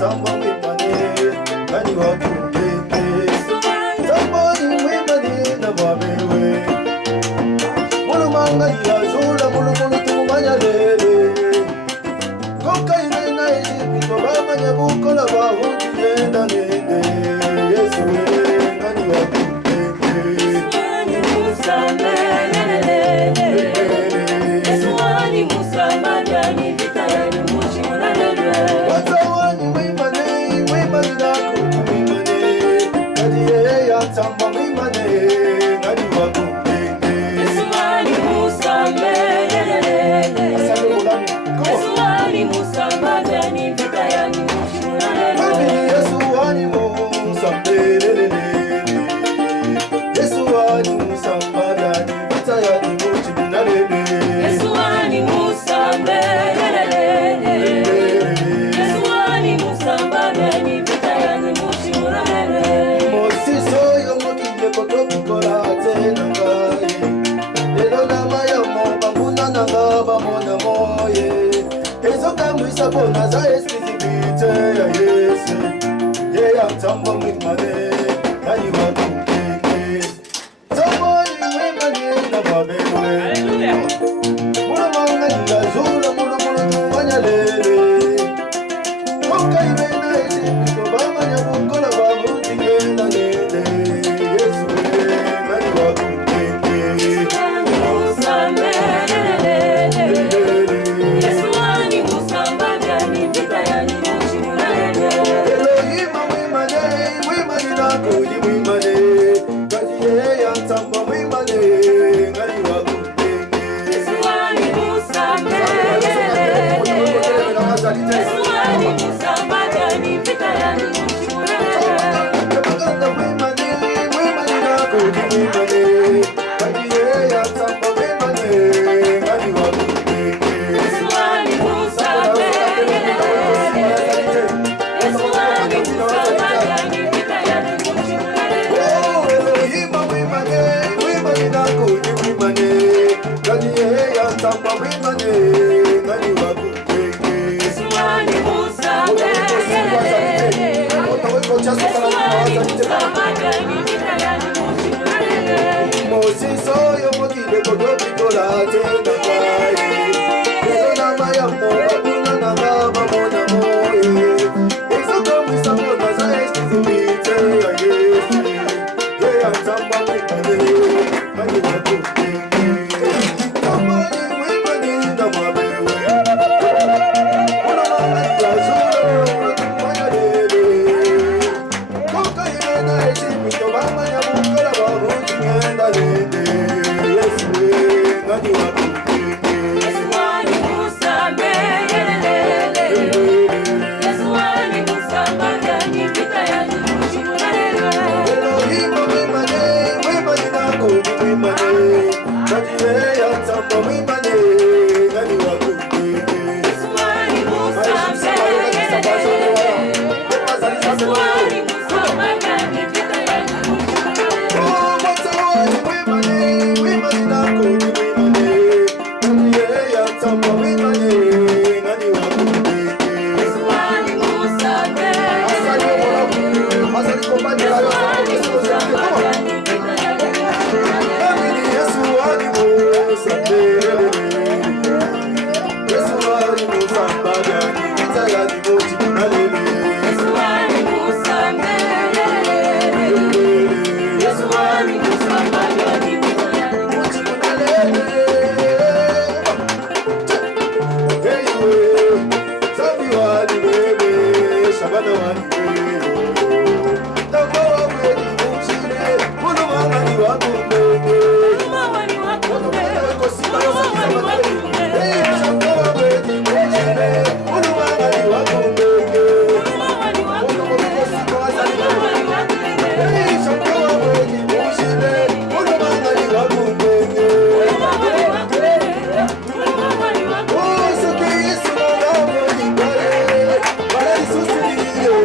tamba mwimane nani wakumenge tambani mwimane na mwabewe mulu manga ilazula mulu tumumanya lele koka imena ejipiko bamanya bukola bahuti yenda nende Yesu nani wakumenge Yesuani musame Yesuani musama dani vitayani mushimulele watawani mwimane mwimane nako mwimane kadiye ya tamba mwimane nani wakumenge Yesuani musame Yesuani musama dani vitayani mushimulele Yesuani musame Yesuani musama dani vitayani mushimulele Yesuani musame Yesuani musama dani vitayani mushimulele Mosiso yomokile kotopikola tena ngai Lelo nama yomo bambuna nanga bamona moye Ezoka mwisa bona za esizibite ya Yesu Ye ya tamba mwimane nani wakumenge Tamba mwimane na babewe Mula manga nilazula mulu tumanya lele Koka imena ejipiko bamanya bukola bahuti yenda lele Yesu nani wakumenge Yesuani musame Yesuani musamba dani vitayani mushimulele Elohima mwimane mwimane nako ni mwimane kadiye ya tamba mwimane nani wakumenge Yesuani musame Yesuani musamba dani vitayani mushimulele Maganda mwimane mwimane nako ni mwimane kadiye ya tamba mwimane nani wakumenge Yesuani musame Yesuani musamba dani vitayani mushimulele Elohima mwimane mwimane nako ni mwimane kadiye ya tamba mwimane nani wakumenge Yesuani musame Yesuani musamba dani vitayani mushimulele Mosiso yomokile kotopikola tena ngai Lelo nama yamo babuna nanga bamona moye Ezoka mwisa bona za esizibite ya Yesu Ye ya tamba mwimane nani wakumenge Tambani mwimane na mwabewe Mula manga ilazula mulu tumanya lele Koka imena ejipiko bamanya bukola bahuti yenda lele Yesu nani wakumenge Yesuani musame Yesuani musama dani vitayani mushimulele Elohima mwimane mwimane nako ni mwimane kadiye ya tamba mwimane nani wakumenge Yesuani musame Yesuani musama dani vitayani mushimulele watawani mwimane mwimane nako ni mwimane kadiye ya tamba mwimane nani wakumenge Yesuani musame Yesuani musama dani vitayani Yesuani musame Yesuani musama dani vitayani mushimulele Sabiwani bebe shabana wani Tamba wabweni mushile mulu manga ni wakumenge Mulumawani wakumenge Mulumawani wakumenge Shamba wabweni mushile mulu manga ni wakumenge Mulumawani wakumenge Mulumawani wakumenge Shamba wabweni mushile mulu manga ni wakumenge Mulumawani wakumenge Mulumawani wakumenge Soke Yesu na wabweni kare Bala isusi niyo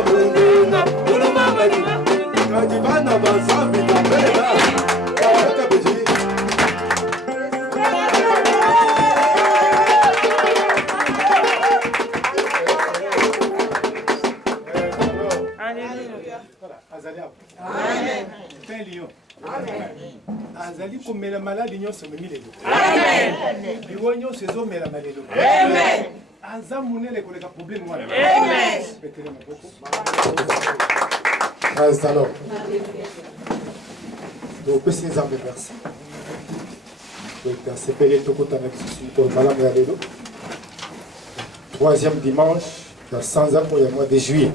wakundenga ulumanga ni wakundenga kajibana bansambi tapela kaka beji Amen. C'est lion. Azali komela maladi nyonso memilelo. Amen. Biwo nyonso ezomela malelo. Amen. Aza munene koleka problème wana. Amen. Betele maboko. Praise the Lord. Donc, merci les âmes, merci. Donc, c'est payé tout côté avec ce pour le malade et l'eau. Troisième dimanche, la 100 ans pour le mois de juillet.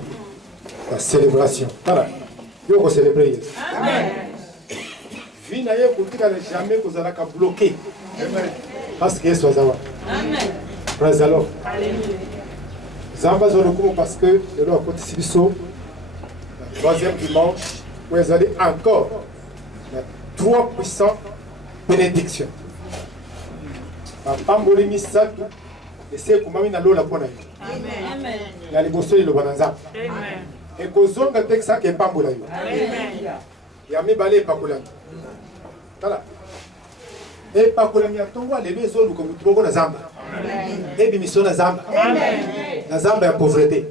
La célébration. Voilà. Yo ko célébrer. Amen. Vie na ye kutika na jamais ko zala ka bloqué. Amen. Parce que Yesu azawa. Amen. Praise the Lord. Alléluia. Zamba zo lokumo parce que le Lord côté sibiso. La troisième dimanche, vous allez encore la trois puissantes bénédictions. Papa Molimi Satou, et c'est comme il a l'eau la bonne. Amen. Il y a les bosses de l'Obananza. Amen. Et que zonga texte qui est pas moulin. Il y a mes balais pas moulin. Voilà. Et pas moulin, il y a ton roi, les deux zones comme tu vois la zamba. Et bien, mission la zamba. La zamba est pauvreté.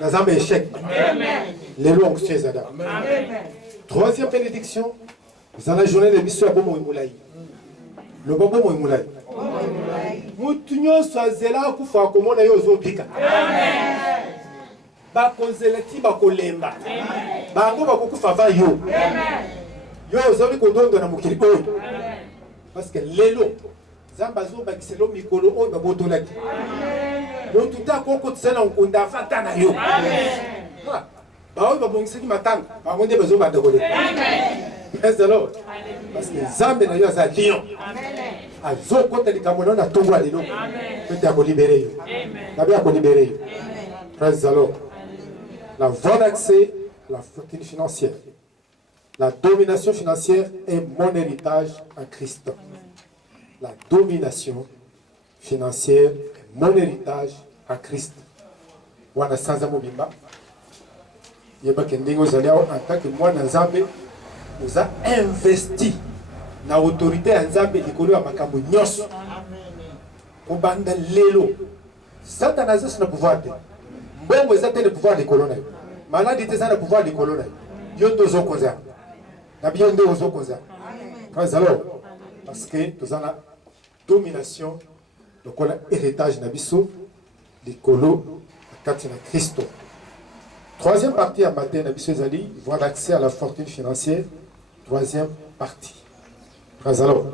La zamba est échec. Les lois anxieuses chez Adam. Troisième bénédiction, dans la journée de mission à Bomo Moulay. Le Bomo Moulay. Moutunyo Swazela Kufa Komona Yozo Pika. Bakonzelati bakolemba bango bakokufa va yo yo ozali kodonga na mokili oyo parce que lelo zamba zo bakiselo mikolo oyo babotolaki motuta koko tsena nkunda fata na yo baoyo babongisaki matanga bango nde bazo banda kole praise the Lord parce que zambe na yo aza lion azo kota likambo na tongo lelo peut akolibere yo nabe akolibere yo praise the Lord. La voie d'accès à la fortune financière. La domination financière est mon héritage en Christ. La domination financière est mon héritage en Christ. Wana sanza mobimba. Yeba kendingo zalia en tant que moi na Nzambe, vous a investi na autorité en Nzambe likolo ya makambo nyonso. Kobanda lelo. Satan ça na pouvoir de. Bon, vous avez le pouvoir des colonnes. Maladie, vous avez le pouvoir des colonnes. Dieu nous a causé. Bien nous a causé. Parce que nous avons la domination, donc on a l'héritage d'Abisso, les colos, la carte de Christ. Troisième partie à matin, Abisso Zali, voie d'accès à la fortune financière. Troisième partie. Alors,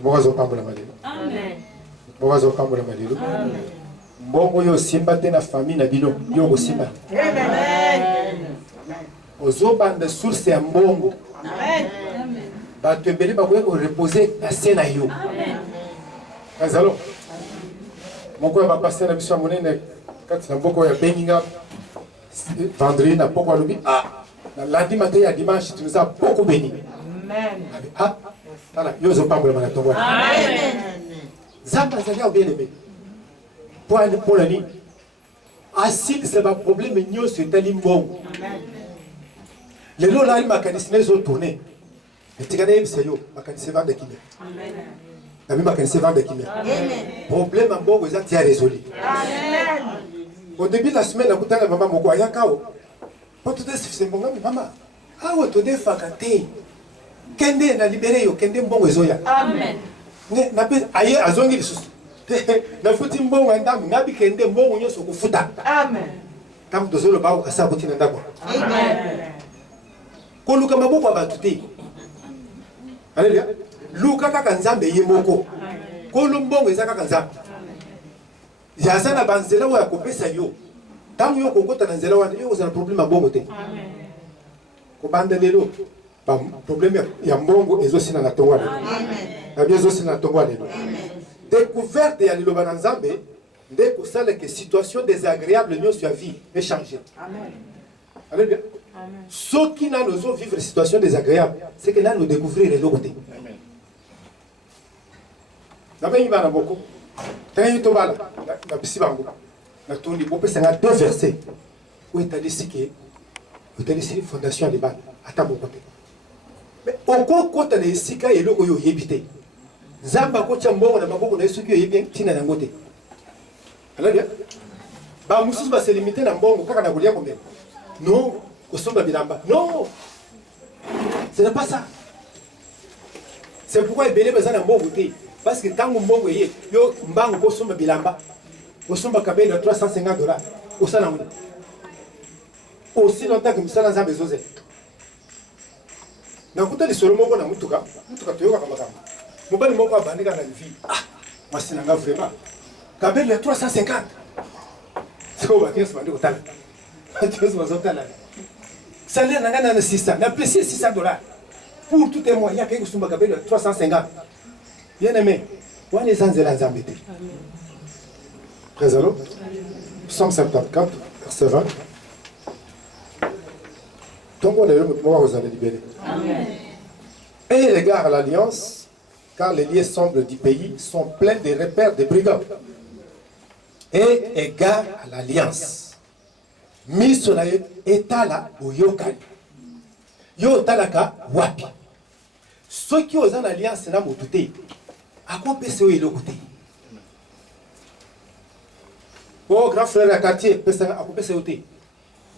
nous allons pas la maladie. Amen. Nous allons pas la maladie. Amen. Mbongo yo simba te na famille na bino yo ko simba. Amen. Ozobanda source ya mbongo. Amen. Bato ebele bakoye ko reposer na se na yo. Amen. Azalo. Moko ya pasteur na biso ya monene kati na mboko ya Beninga vendredi na poko alobi na lundi matin ya dimanche tu nous as beaucoup béni. Amen. Voilà, yo zo pambola na tongo. Amen. Zamba zalia bien aimé. Pour la ligne. Acide, c'est un problème, mais c'est un limbon. Les lots là, les mécanismes sont tournés. Mais tu connais, c'est yo, mécanisme vend de qui est. La même mécanisme vend de qui est. Problème en bon, vous êtes résolu. Au début de la semaine, la coutane, maman, mon goya kao. Pour tout ça, c'est bon, maman. Ah, ouais, tu es facanté. Kende na libéré yo, kende bon, vous êtes. Amen. N'a pas ailleurs, à zongi les sous. Na futi mbongo ndamu ngabi kende mbongo nyoso kufuta. Amen. Tam dozolo bawo kasa kuti ndako. Amen. Ko luka maboko abatuti. Haleluya. Luka kaka Nzambe yemoko. Ko lumbongo ezaka kanzambe. Ya sana banzela wa kopesa yo. Tam yo kokota na nzela wa yo uzana problème mbongo te. Amen. Ko banda lelo ba problème ya mbongo ezosina na tongwa lelo. Amen. Na biezo sina na tongwa lelo. Amen. Découverte ya liloba na Nzambe dès que ça les situations désagréables nous sur vie et changer. Amen. Alléluia. Amen. Ceux qui n'ont nous vivre situations désagréables, c'est que là nous découvrir les côté. Amen. D'abord il va na beaucoup. Tant il to bala na bisi bango. Na tondi pour penser à deux versets. où est allé ici fondation de bal à ta côté. Mais au côté de ici quand il est habité. Zamba kocha mbongo na maboko na yesu kiyo yebien tina na ngote. Alors bien. Ba mususu ba se limiter na mbongo kaka na kulia kombe. Non, kosomba bilamba. Non. Ce n'est pas ça. C'est pourquoi ebele besoin na mbongo te. Parce que tango mbongo ye yo mbango kosomba bilamba. Kosomba kabeli na $350. Osala ngoni. Aussi longtemps que musala nzambe zoze. Na kuta lisolo moko na mutuka toyoka kama kama. Mobali moko abandika na vie. Ah, moi c'est nanga vraiment. Kabeli ya 350. C'est quoi va-t-il se demander au talent? Tu vas au talent. Salaire nanga na 600, na apprécié $600. Pour tout un mois, il y a quelque chose kabeli ya 350. Bien aimé, on est sans zéla nzambete. Présent. Psaume 74, verset 20. Donc on est là, vous allez libérer. Amen. Et l'égard à l'alliance, car les lieux sombres du pays sont pleins de repères de brigands. Et égard à l'alliance, mis sur la étala au yokani. Yo talaka wapi. Ceux qui ont une alliance na motuté, à quoi peut-ce qu'ils le côté? Oh, grand frère à quartier, à quoi peut-ce qu'ils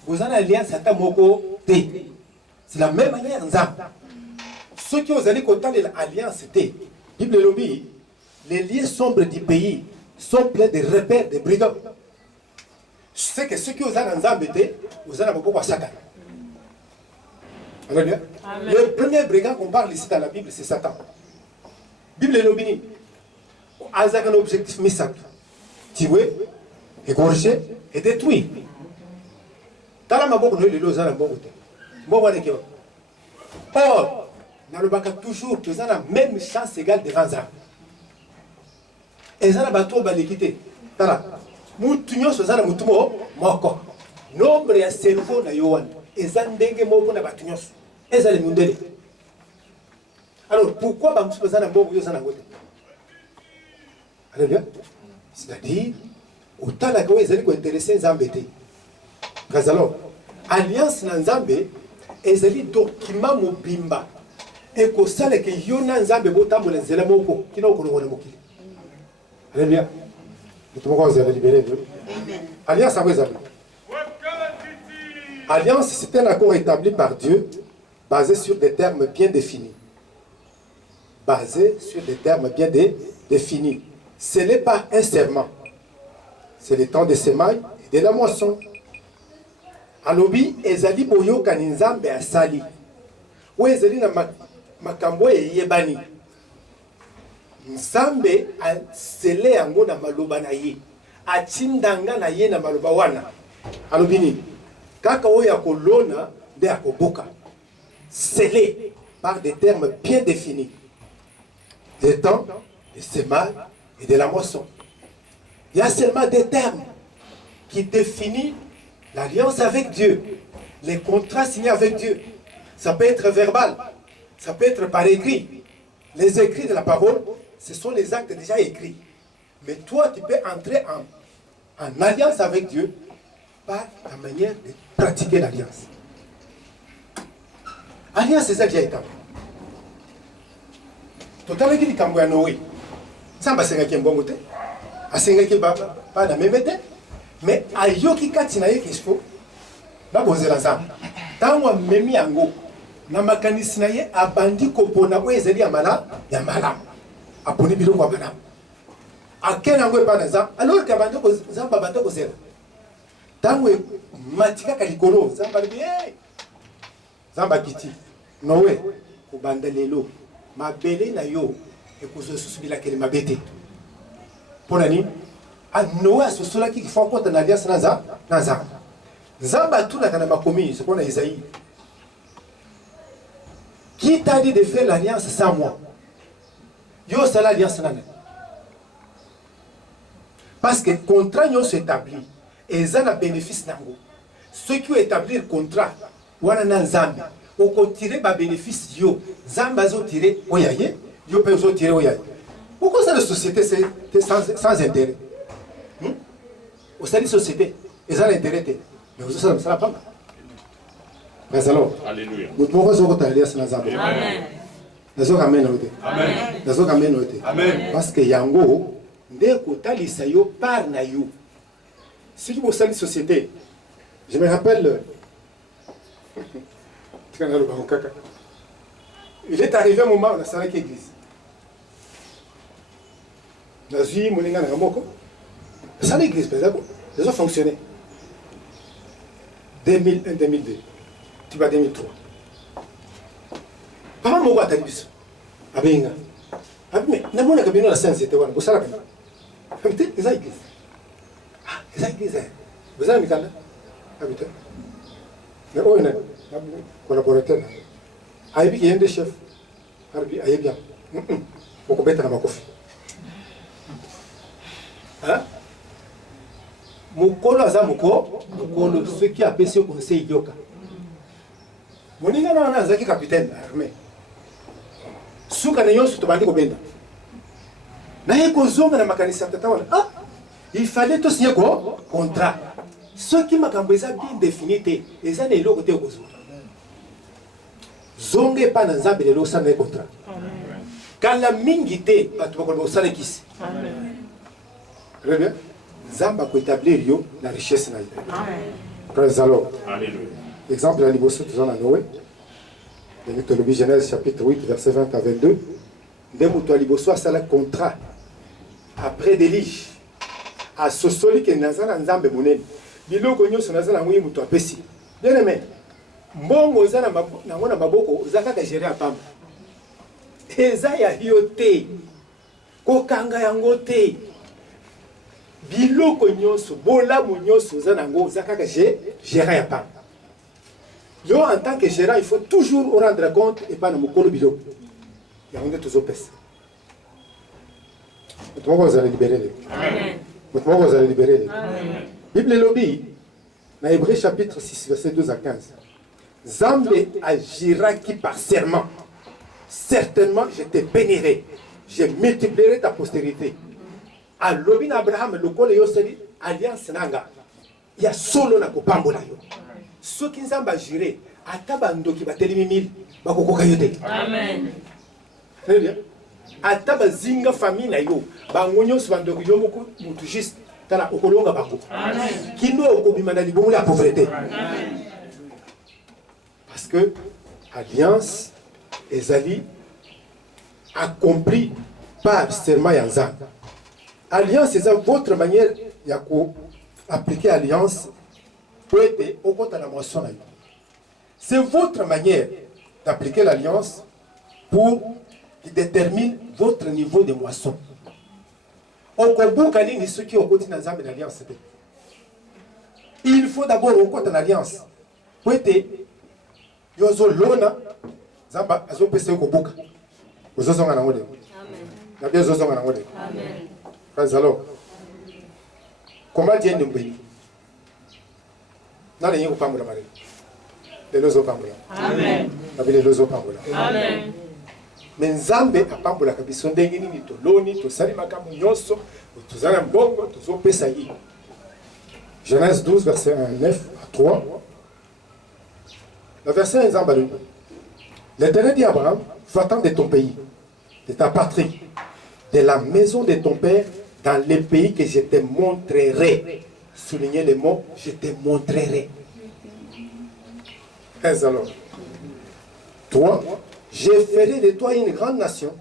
vous avez une alliance à ta moko té. C'est la même manière ensemble. Ceux qui ont allé content de l'alliance té. Bible lobby, les lieux sombres du pays sont pleins de repères de brigands. Je sais que ceux qui ont ensemble té, vous avez beaucoup à Satan. Amen. Le premier brigand qu'on parle ici dans la Bible, c'est Satan. Bible lobby, a un objectif missile. Tuer, égorger et détruire. Dans la maboko nous les lois en bon côté. Bon voilà que. Or, dans le bac toujours que ça a même chance égale devant ça. Et ça n'a pas trop baléquité. Tala. Moutunyo so ça na mutumo moko. Nombre ya cerveau na yowan. Et ça ndenge moko na batunyo. Et ça le mundele. Alors pourquoi ba musu ça na mbogo yo ça na ngote? Allez bien. C'est-à-dire autant la ko ezali ko intéresser nzambete. Kazalo, alliance na nzambe ezali document mobimba eko sale ke yona nzambe botambola nzela moko kina okolongola mokili. Alléluia. Nous vous allez libérer. Amen. Alliance à vos amis. Alliance, c'est un accord établi par Dieu basé sur des termes bien définis. Basé sur des termes bien définis. Ce n'est pas un serment. C'est le temps de semailles et de la moisson. Alobi ezali boyoka ni nzambe asali. Ou ezali na makambo yebani. Nzambe asele yango na maloba na ye. Atindanga na ye na maloba wana. Alobi ni kaka oya kolona de akoboka. Scellé par des termes bien définis. Le temps de semailles et de la moisson. Il y a seulement des termes qui définissent l'alliance avec Dieu, les contrats signés avec Dieu. Ça peut être verbal, ça peut être par écrit. Les écrits de la parole, ce sont les actes déjà écrits. Mais toi, tu peux entrer en alliance avec Dieu par la manière de pratiquer l'alliance. Alliance, c'est ça qui a été. Total qui dit Kamboya Noé. Ça va se un bon côté. À ce qui va pas la même tête. Mais ayoki kati na ye kispo na bozela nzambe tango memi yango na makanisi na ye abandi kopona ko ezeli ya malamu aponi biloko ya malamu akena yango epa na nzambe alors que abandi ko nzambe abandi kozela tango matika kalikolo nzambe alibi nzambe akiti Noé kobanda lelo mabele na yo ekozosusu bilakeli mabete pona nini Noé a cela qui fait compte de l'alliance Nazar. Zamba tout la kanama commis, ce qu'on a Isaïe. Qui t'a dit de faire l'alliance sans moi? Yo c'est l'alliance nana. Parce que le contrat yo s'établit et ça a bénéfice nango. Ceux qui ont établi le contrat, wana na Zamba, au côté ba bénéfice yo, Zamba zo tiré oyaye, yo peut zo tiré oyaye. Pourquoi ça la société c'est sans intérêt? Au sein de la société, ils ont l'intérêt. Mais vous savez, ça n'a pas. Mais alors, Alléluia. nous pouvons se retrouver dans la Zambie. Amen. Amen. Parce que yango, dès que tu as l'Isaïo par Nayo, si vous avez une société, je me rappelle, il est arrivé un moment où on a salé l'église. On a vu mon ingénieur Ramoko. Ça l'église, par exemple, ça a fonctionné. 2001-2002, tu vas 2003. Papa Mogo a dit ça. Abenga. Mais namona kabino la science était wana. Busara kana. Habite eza église. Ah, eza église. Vous avez mikanda? Habite. Mais on est collaborateur. Aibi yende chef. Harbi ayebia. Boko beta na makofi. Hein? Mukolo aza mukolo ceux qui appellent ce conseil yoka. Moninga na azaki capitaine armée. Suka na yonso tobandi kobenda. Na ye kozonga na makanisa tata wana. Ah, il fallait tout signer quoi? Contrat. Ce qui makambo eza bien défini te, eza na eloko te kozonga. Zonge pa na nzambe lelo sa na contrat. Kala mingi te bato bakolo osala kisi. Amen. Très bien. Zamba ko établir yo la richesse na yo. Amen. Praise alors. Alléluia. Exemple la liboso tozana Noé. Dans Mythologie Genèse chapitre 8 verset 20 à 22. Ndemuto liboso asala contrat après délige. A sosoli ke nazana nzambe monene. Biloko nyonso nazana ngui muto apesi. Bien aimé. Mbongo ezana ngona maboko zakaka gérer apamba. Eza ya yote. Kokanga yango te. Biloko nyonso bolamu nyonso zana ngo zakaka gérer apamba. Yo, en tant que gérant, il faut toujours rendre compte et pas nous coller biloko. Il y a un tous opes. Vous allez libérer. Amen. Vous allez libérer. Amen. Bible lobby, dans Hébreux chapitre 6, verset 12 à 15. Zambé agira qui par serment. Certainement, je te bénirai. Je multiplierai ta postérité. À lobby Abraham, le col yoseli, alliance nanga. Il y a solo na kopambola yo. Ceux qui n'ont pas juré, à tabando qui va télémimil, bakoko kayote. Amen. Très bien. À tabazinga famille na yo, bangonyo svando yo moko mutujiste, tala okolonga bako. Amen. Kino okobimana libomu la pauvreté. Amen. Parce que alliance ezali accomplie par serment yanza. Alliance c'est votre manière ya ko appliquer alliance. C'est votre manière d'appliquer l'alliance pour qui détermine votre niveau de moisson. Il faut d'abord rencontrer l'alliance. Alors, comment dire na le yingo pambola mare le lozo pambola amen na bile lozo pambola amen menzambe apambola kabiso ndenge nini to loni to sali makambo nyonso to zana mbongo to zo pesa yi. Genèse 12 verset 1 9 à 3. Le verset exemple l'Éternel dit à Abraham, va-t'en de ton pays, de ta patrie, de la maison de ton père dans les pays que je te montrerai. Soulignez les mots, je te montrerai. Alors, toi, je ferai de toi une grande nation,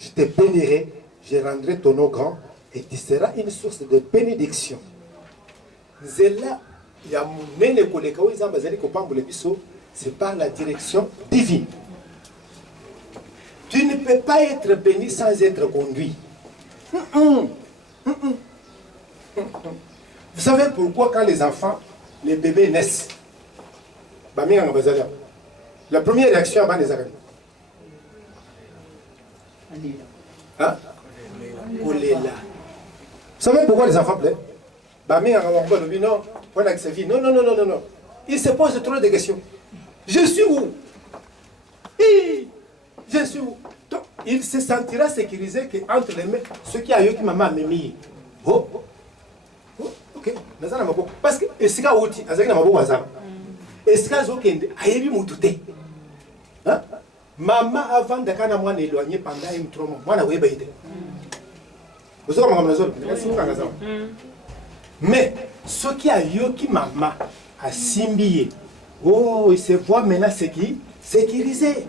je te bénirai, je rendrai ton nom grand, et tu seras une source de bénédiction. C'est par la direction divine. Tu ne peux pas être béni sans être conduit. Vous savez pourquoi quand les enfants, les bébés naissent, la première réaction avant les arabe. Hein? Vous savez pourquoi les enfants pleurent? Non. Ils se posent trop de questions. Je suis où? Je suis où? Donc, il se sentira sécurisé qu'entre les mains, ceux qui ont eu qui maman a mis. Ok, parce que esika uti azaki na maboko azam esika zokende ayebi mutu te maman avant d'aka na mwana éloigné pendant un 3 mois mwana oyeba ite ozoka makambo nazo sikanga zawa mais soki ayoki maman asimbi ye oh il se voit maintenant ce qui sécurisé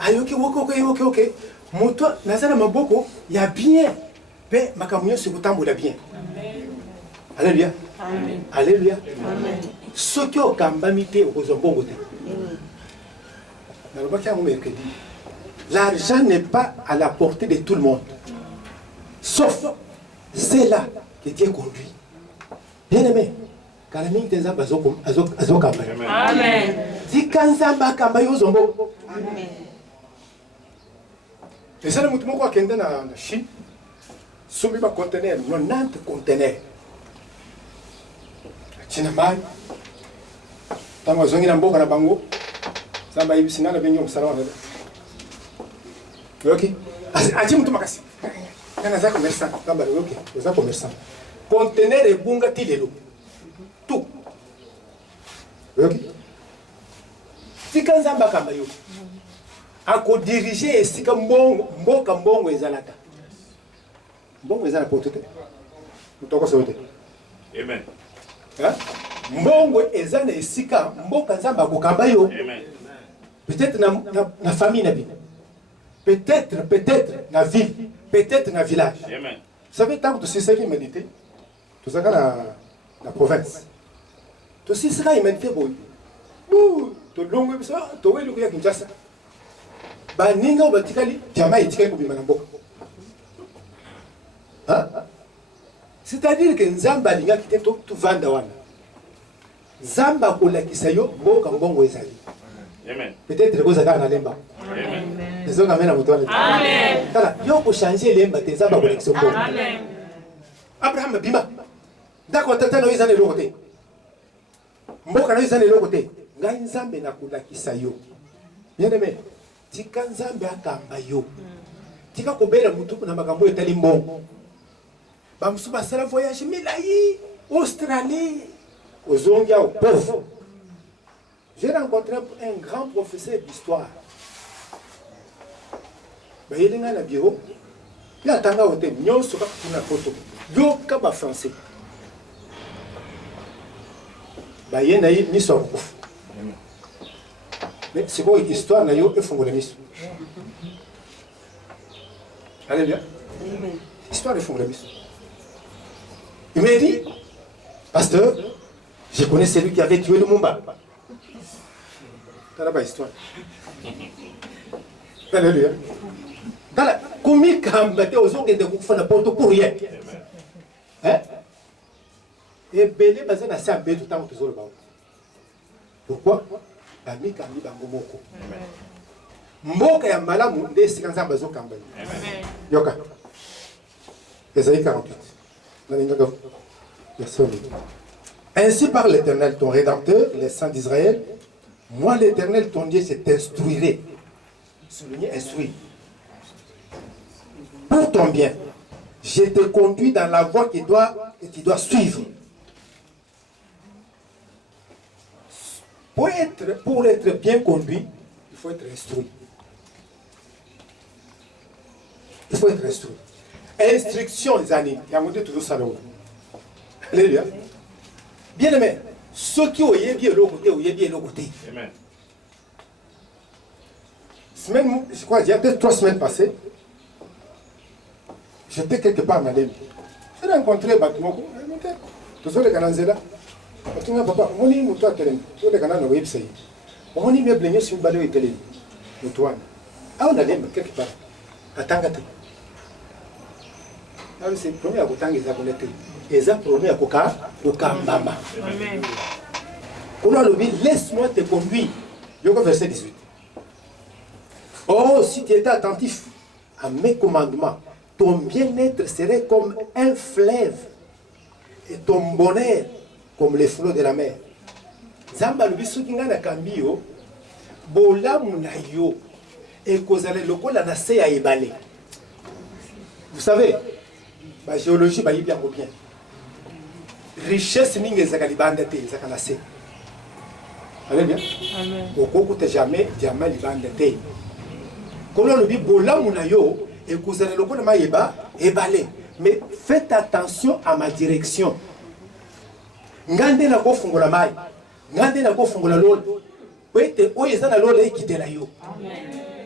ayoki ok moto nazana maboko ya bien pe makambo nyonso ekotambola bien alléluia amen alléluia amen soki okambami te okozwa mbongo te l'argent n'est pas à la portée de tout le monde sauf c'est là que Dieu conduit bien aimé Kalaming tenzamba azokamba amen zikanzamba kamba yozombo amen. Et ça, nous avons dit en Chine, nous avons conteneur, 90 conteneurs. Chine mai, nous avons dit que nous avons dit que nous avons dit que nous avons dit conteneur et bunga tilelo. Tout. Ok? Si quand nous avons dit ako diriger esika mboka mbongo ezalaka mbongo ezala potote mutoko sote amen mbongo ezana esika mboka nzamba akokamba yo amen peut-être na famille na bi peut-être na ville peut-être na village amen vous savez tant que c'est ça qui méditer tout ça la province tout ça sera humanité boy to longo bisa to welu ya Kinshasa baninga obatikali jamaa itikali kubima na mboka c'est-à-dire que nzamba linga kite to vanda wana nzamba kolakisa yo mboka mbongo ezali amen peut-être ko zaka na lemba amen ezo ngamena moto wana amen tala yo ko changer lemba te nzamba kolakisa mboka amen Abraham bima ndako tata na izane lokote mboka na izane lokote ngai nzambe na kolakisa yo bien aimé tika nzambe akamba yo tika kobela mutu na makambo etali mbongo bamusu basala voyage milai Australie ozongia au pauvre. J'ai rencontré un grand professeur d'histoire bayelinga na bureau il atanga hotel nyonso ka kuna photo yoka ba français bayena yi miso kufu. Mais c'est quoi l'histoire na yo efongola miso. Alléluia. Histoire efongola miso. Il m'a dit, pasteur, je connais celui qui avait tué le Mumba. Dans la histoire. Alléluia. Dans la combien de aux autres de faire n'importe pour rien. Hein? Et belé basé na sa tout temps toujours le bas. Pourquoi? Bami kambi bango moko. Mboka ya malamu nde sikanza bazo kamba. Yoka. Ésaïe 48. Ainsi par l'Éternel, ton Rédempteur, les saints d'Israël, moi l'Éternel, ton Dieu, je t'instruirai. Souligner, instruire. Pour ton bien, je te conduis dans la voie que tu dois suivre. Pour être bien conduit, il faut être instruit. Il faut être instruit. Instruction, les années. Il y a monté toujours ça là. Alléluia. Bien aimé, ceux qui ont bien l'autre côté, ont bien l'autre côté. Amen. Semaine, je crois, il y a peut-être 3 semaines passées, j'étais quelque part en Alléluia. J'ai rencontré Batumoko, tout ça, les Cananzela. Batumoko, papa, mon nom est Télé. Tout les Canans, oui, c'est. Mon nom est Blénier sur le balai et Télé. Moutoine. Ah, on a l'aime quelque part. Attends-toi. C'est le premier à côté des abonnés. Et c'est le premier à côté mama. Laisse-moi te conduire. Verset 18. Oh, si tu étais attentif à mes commandements, ton bien-être serait comme un fleuve et ton bonheur comme les flots de la mer. Zamba lubisu kingana kambio bola munayo et kozale lokola na se ya ebale. Vous savez, la géologie, il y a bien. richesse ningi ezaka libanda te ezaka na se. Allez bien. Okokuta jamais diamant libanda te. Kolo lobi bolamu na yo ekozala lokola mayeba ebale. Mais faites attention à ma direction. Ngande na ko fungola mai. Ngande na ko fungola lolo. Wete oyo na lolo ekitela yo.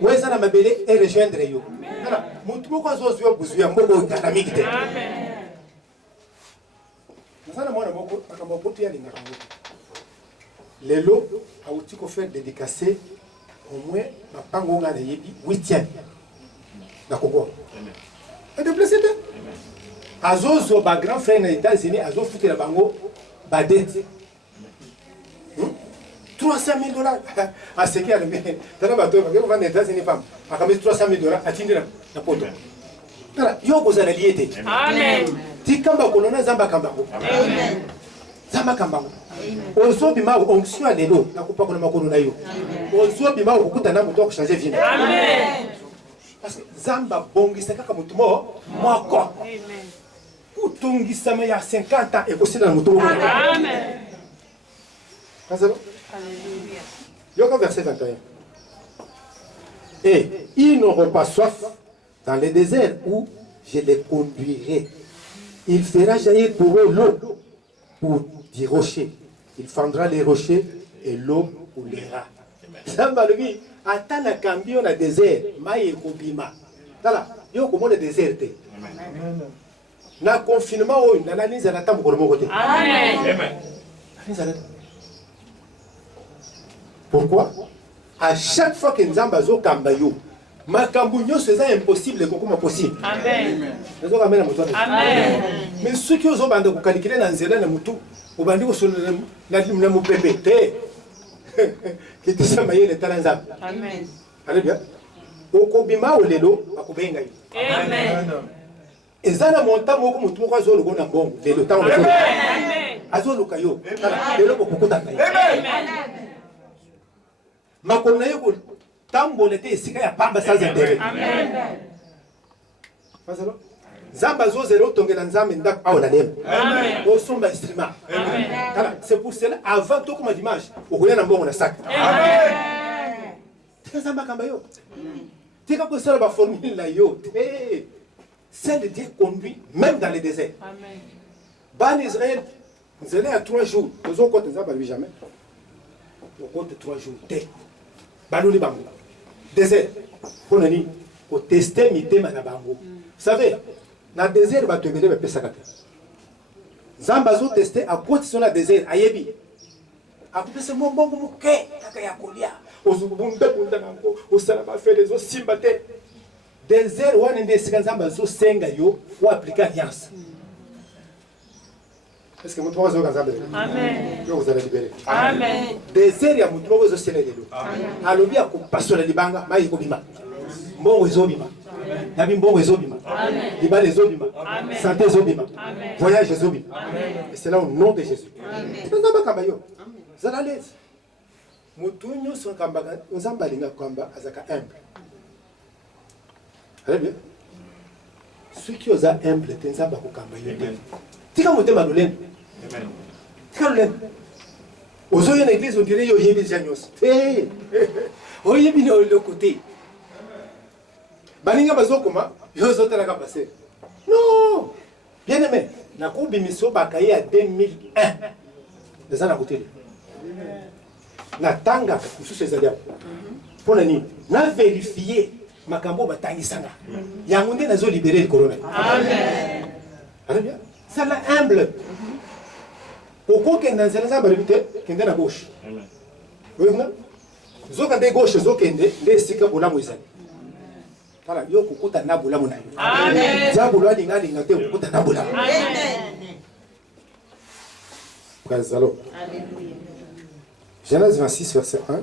Oyo na mabele e rejoindre yo. Voilà, mutu ko azozo yo buzu ya mboko katamiki te. Amen. Nasana mwana moko akambo tu ya linga kango. Lelo auti ko faire dédicacer au moins mapango nga na yebi 8e. Na Congo. Amen. Et de blessé. Azozo ba grand frère na États-Unis azo foutre la bango ba dette. 300 000 $. À ce qui a le bien. Dans le bateau, on va aux États-Unis, on a mis 300 000 $. À Tindra, la poto. Yo ko zala liete. Amen. Tikamba kolona zamba kambango. Amen. Zamba kambango. Ozo bima onction à lelo, na kupa kona makolo na yo. Ozo bima okukuta na muto ko changer vie. Amen. Parce que zamba bongisa kaka mutu moko. Amen. Utungisa ma ya 50 ans et ko sina mutu. Amen. Alléluia. Yoga verset 21. Et ils n'auront pas soif dans le désert où je les conduirai. Il fera jaillir pour eux l'eau pour des rochers. Il fendra les rochers et l'eau coulera. Samba lui, attends la cambio na désert, maïe kobima. Tala, yo komo le désert te. Na confinement o na analyse na tambo ko côté. Amen. Amen. Pourquoi? À chaque fois que nous avons kambayo, makambunyo c'est impossible comme possible. Amen. Amen. Mais ceux qui ont bande ko calculer na nzela na mutu, obandi ko solo na mupepete. Qui te sama yele talanza. Amen. Allez bien. Okobima olelo akobenga yo. Amen. Ezana monta moko mutu ko azolo ko na mbongo, lelo tango. Amen. Azolo kayo. Lelo ko kokota kayo. Amen. Makona yoko tambo lete sika ya pamba sans intérêt. Amen. Fasalo. Zamba zo zero tongela nzambe ndak awo na lem. Amen. O somba instrument. Amen. C'est pour cela avant tout comme dimanche, okoya na mbongo na sac. Amen. Tika zamba kamba yo. Tika ko sala ba formule la yo. Celle de Dieu conduit même dans le désert. Amen. Ban Israël, vous allez à 3 jours. Vous avez compté ça pas lui jamais. Vous comptez 3 jours. Banoli bango. Désert. Pour nani, pour tester mité mana bango. Vous savez, dans le désert, va te mener à Pesakate. Zambazo testé à côté sur le désert, à Yebi. À côté c'est mon bon mouké, à Kolia. Aux Ubunda Bundanango, au Salama fait les os Simbate. Désert, ou un des Zambazo Sengayo, ou appliquer alliance. Est-ce que vous trouvez un exemple? Amen. Vous allez libérer. Amen. Désert, il y a un autre Sénégal. Alors, il y a un pasteur de Libanga, mais il y a un bima. Bon, il y a un bima. Il y a un bon, il y a un bima. Il y a un bima. Santé, il y a un bima. Voyage, il y a un bima. Et c'est là au nom de Jésus. C'est un bima kambayo. Vous allez à l'aise. Moutounyo son kambaga, nous en balinga kamba, azaka humble. Allez bien. Ceux qui osent humble, c'est un bako kambayo. Tika motema lolendo. Amen. Tika lolendo. Ozoyo na église on dirait yo yebi janyos. Eh. O yebi no le côté. Baninga bazokoma yo zotela ka passer. Non. Bien aimé, na ko bimiso bakaye à 2001. Les ana côté. Na tanga kususu ezalia. Pona ni na vérifier makambo batangisanga. Yango nde nazo libérer le corona. Amen. Allez bien. C'est la humble. Pourquoi qu'on a un zéla balibité qui est à gauche. Oui non. Zoka de gauche zoka ende les sika bola moisani. Voilà, yo kukuta na bola mona. Amen. Zabula linga linga te kukuta na bola. Amen. Praise the Lord. Alléluia. Genèse 26 verset 1.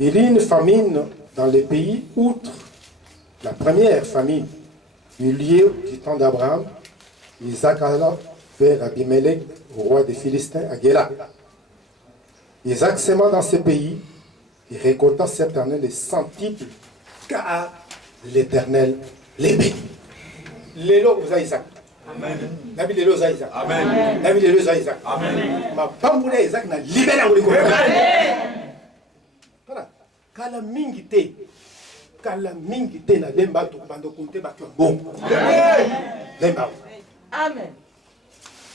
Il y eut une famine dans les pays outre la première famine eut lieu du temps d'Abraham. Isaac alla vers Abimelech, roi des Philistins, à Géla. Isaac s'aima dans ce pays et récolta cette année les centiples, car l'Éternel les bénit. Lélo, vous avez Isaac. Nabi lelo za Isaac. Nabi lelo za Isaac. Ma pambula Isaac na libéra ngoli ko. Voilà. Kala mingi te. Kala mingi te na lemba to bando konte ba ko bon. Lemba. Amen.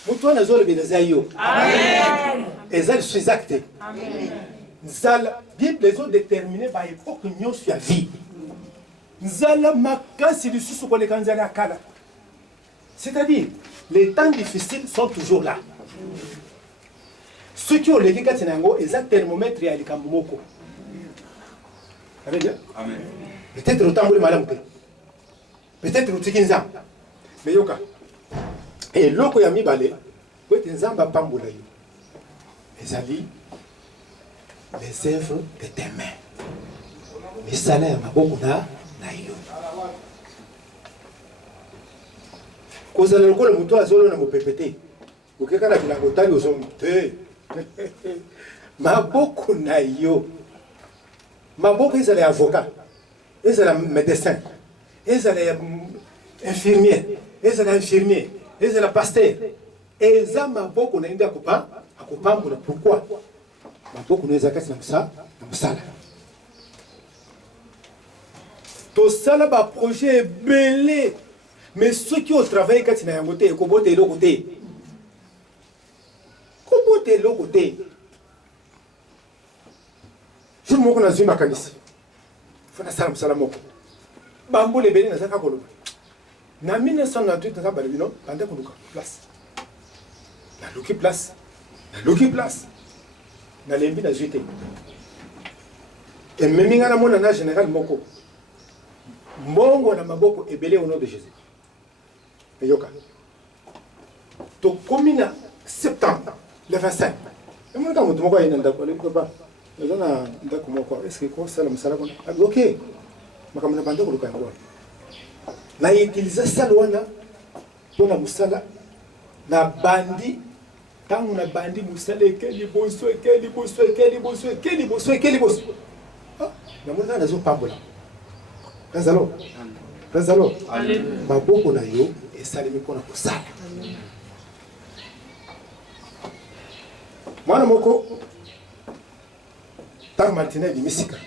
Mutu na zolo beleza yo. Amen. Ezali su Isaac te. Amen. Nzala Bible les ont déterminé par époque nyo sur la vie. Nzala makasi lisusu ko le kanzala akala. C'est-à-dire, les temps difficiles sont toujours là. Ceux qui ont les gars, c'est un thermomètre et un thermomètre. Amen. Peut-être le temps où le malade peut-être le tikinza. Mais yoka. Et l'oko yami balé, peut être nzamba pambola yo. Les alliés, les œuvres de tes mains. Mais ça n'a pas beaucoup na yo. Kozala lokola mutu azolo na mopepete okeka na bilango tali ozomute maboko na yo maboko ezala ya avocat ezala médecin ezala ya infirmier ezala pasteur eza maboko na indi akopambola pourquoi maboko na eza kati na mosala tosala baprojet ebele. Mais ceux qui ont travaillé quand ils ont été, comment t'es l'autre côté? Comment t'es l'autre côté? Je me connais une mécanicien. Il faut que ça me salame. Bambo les bénis dans sa colo. Na 1998 dans sa balbino, pendant qu'on nous place. La loki place. Na lembi na juité. Et même ngana mona na général moko. Mbongo na maboko ebele au nom de Jésus. Yoka. Donc, comme il septembre, le 25, et moi, quand je me dis, est-ce que ça me sert à ok. Je vais utiliser ça pour la moussala. La bandi, tant on a bandi moussala, quel bosso. Ah, la moussala n'a pas de Présalo. Ma beaucoup na yo et salimi kona kusala. Mwana moko Tar Martinez di Misika.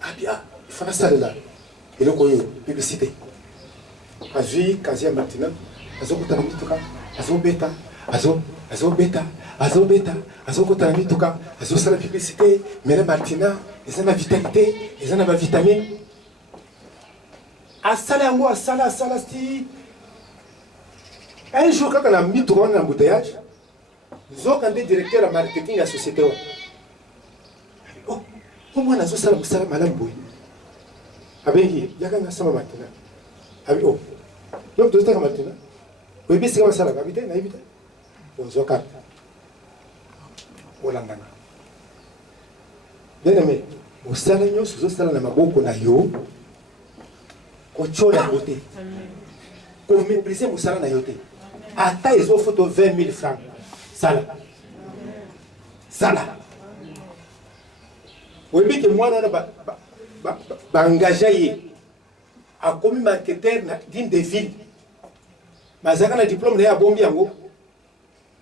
Ah bien, il faut ça là. Et le koyo publicité. Azui Kazia Martinez, azo kutana mituka, azo beta kutana mituka, azo sala publicité, mais Martinez, ils ont la vitalité, ils ont la vitamine. Asala sti. Un jour quand on a mis tout le monde en embouteillage, nous avons un directeur de marketing de la société. Oh, comment on a ça madame Boy? Avec qui? Il y a quand même ça maintenant. Avec oh, donc tout ça maintenant. Oui, mais c'est comme ça la capitaine, na éviter. On zoka. Olangana. Bien aimé, au salaire sous salaire na maboko na yo. Kochola côté. Qu'on mépriser mon salaire na yoté. Ata ils ont photo 20 000 francs. Sala. Oui, mais que moi on a engagé à comme marketeur d'une des villes. Mais ça quand diplôme na ya bombi yango.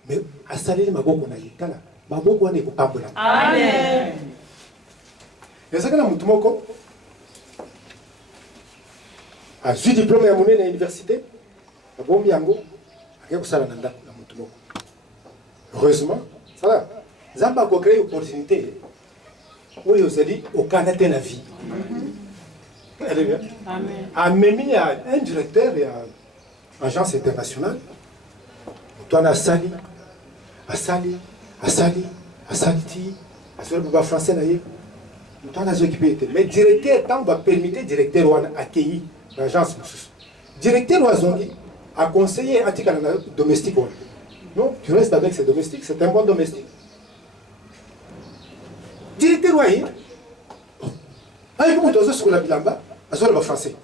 Mais à salir maboko na yitala. Maboko ane ko pambola. Amen. Et ça quand mutu moko a eu diplôme à mon université, à Bombiango, à Yakusalananda, à Mutumo. Heureusement, ça va. Zamba a créé une opportunité. Oui, vous allez au Canada de la vie. Elle est bien. A même un directeur et une agence internationale. Toi, à Sali, à français, toi, on a occupé. Mais directeur, tant va permettre directeur à accueillir. L'agence directeur Oazongi a conseillé à Tika domestique. Non, tu restes avec ces domestiques, c'est un bon domestique. Directeur Ouahi, il faut que tu sur la bilamba, à sur le français.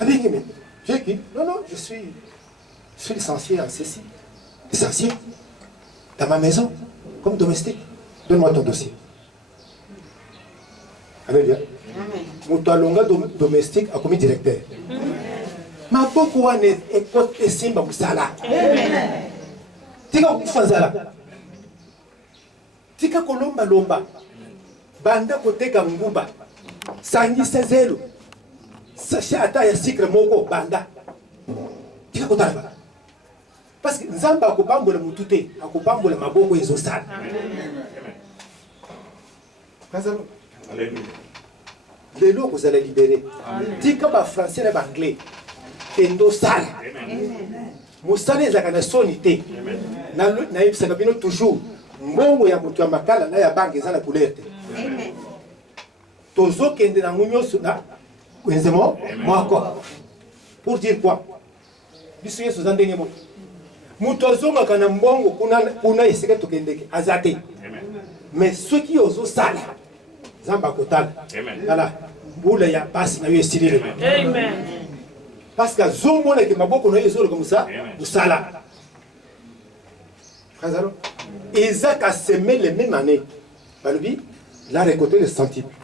J'ai dit, non, je suis licencié en ceci. Licencié dans ma maison, comme domestique. Donne-moi ton dossier. Allez bien. Mon talonga domestique a commis directeur. maboko wana esimba musala. Tika kufanzala. Tika kolomba lomba. Banda koteka nguba. Sangi sezelo. Sacha ata ya sikre moko banda. Tika kotala. Parce que nzamba akopambola mutu te, akopambola maboko ezosala. Alléluia. Lelo kozala libéré. Tika ba français na ba anglais. Kendo sala. Musala ezaka na soni te. Na yebisaka bino toujours mbongo ya mutu ya makala na ya banque eza na couleur te. Tozo kende na ngunyoso na wenzemo mwako. Pour dire quoi? Biso yesu zandenge mo. Mutu azongaka na mbongo kuna esika tokendeke azate. Mais ceux qui ozo sala zamba kotala. Voilà. Mbula ya pasi na yo esili. Amen. Parce que zomona ke maboko na yezo comme ça, musala. Frère, Isaac a semé les mêmes années. Balobi, il a récolté les centiples.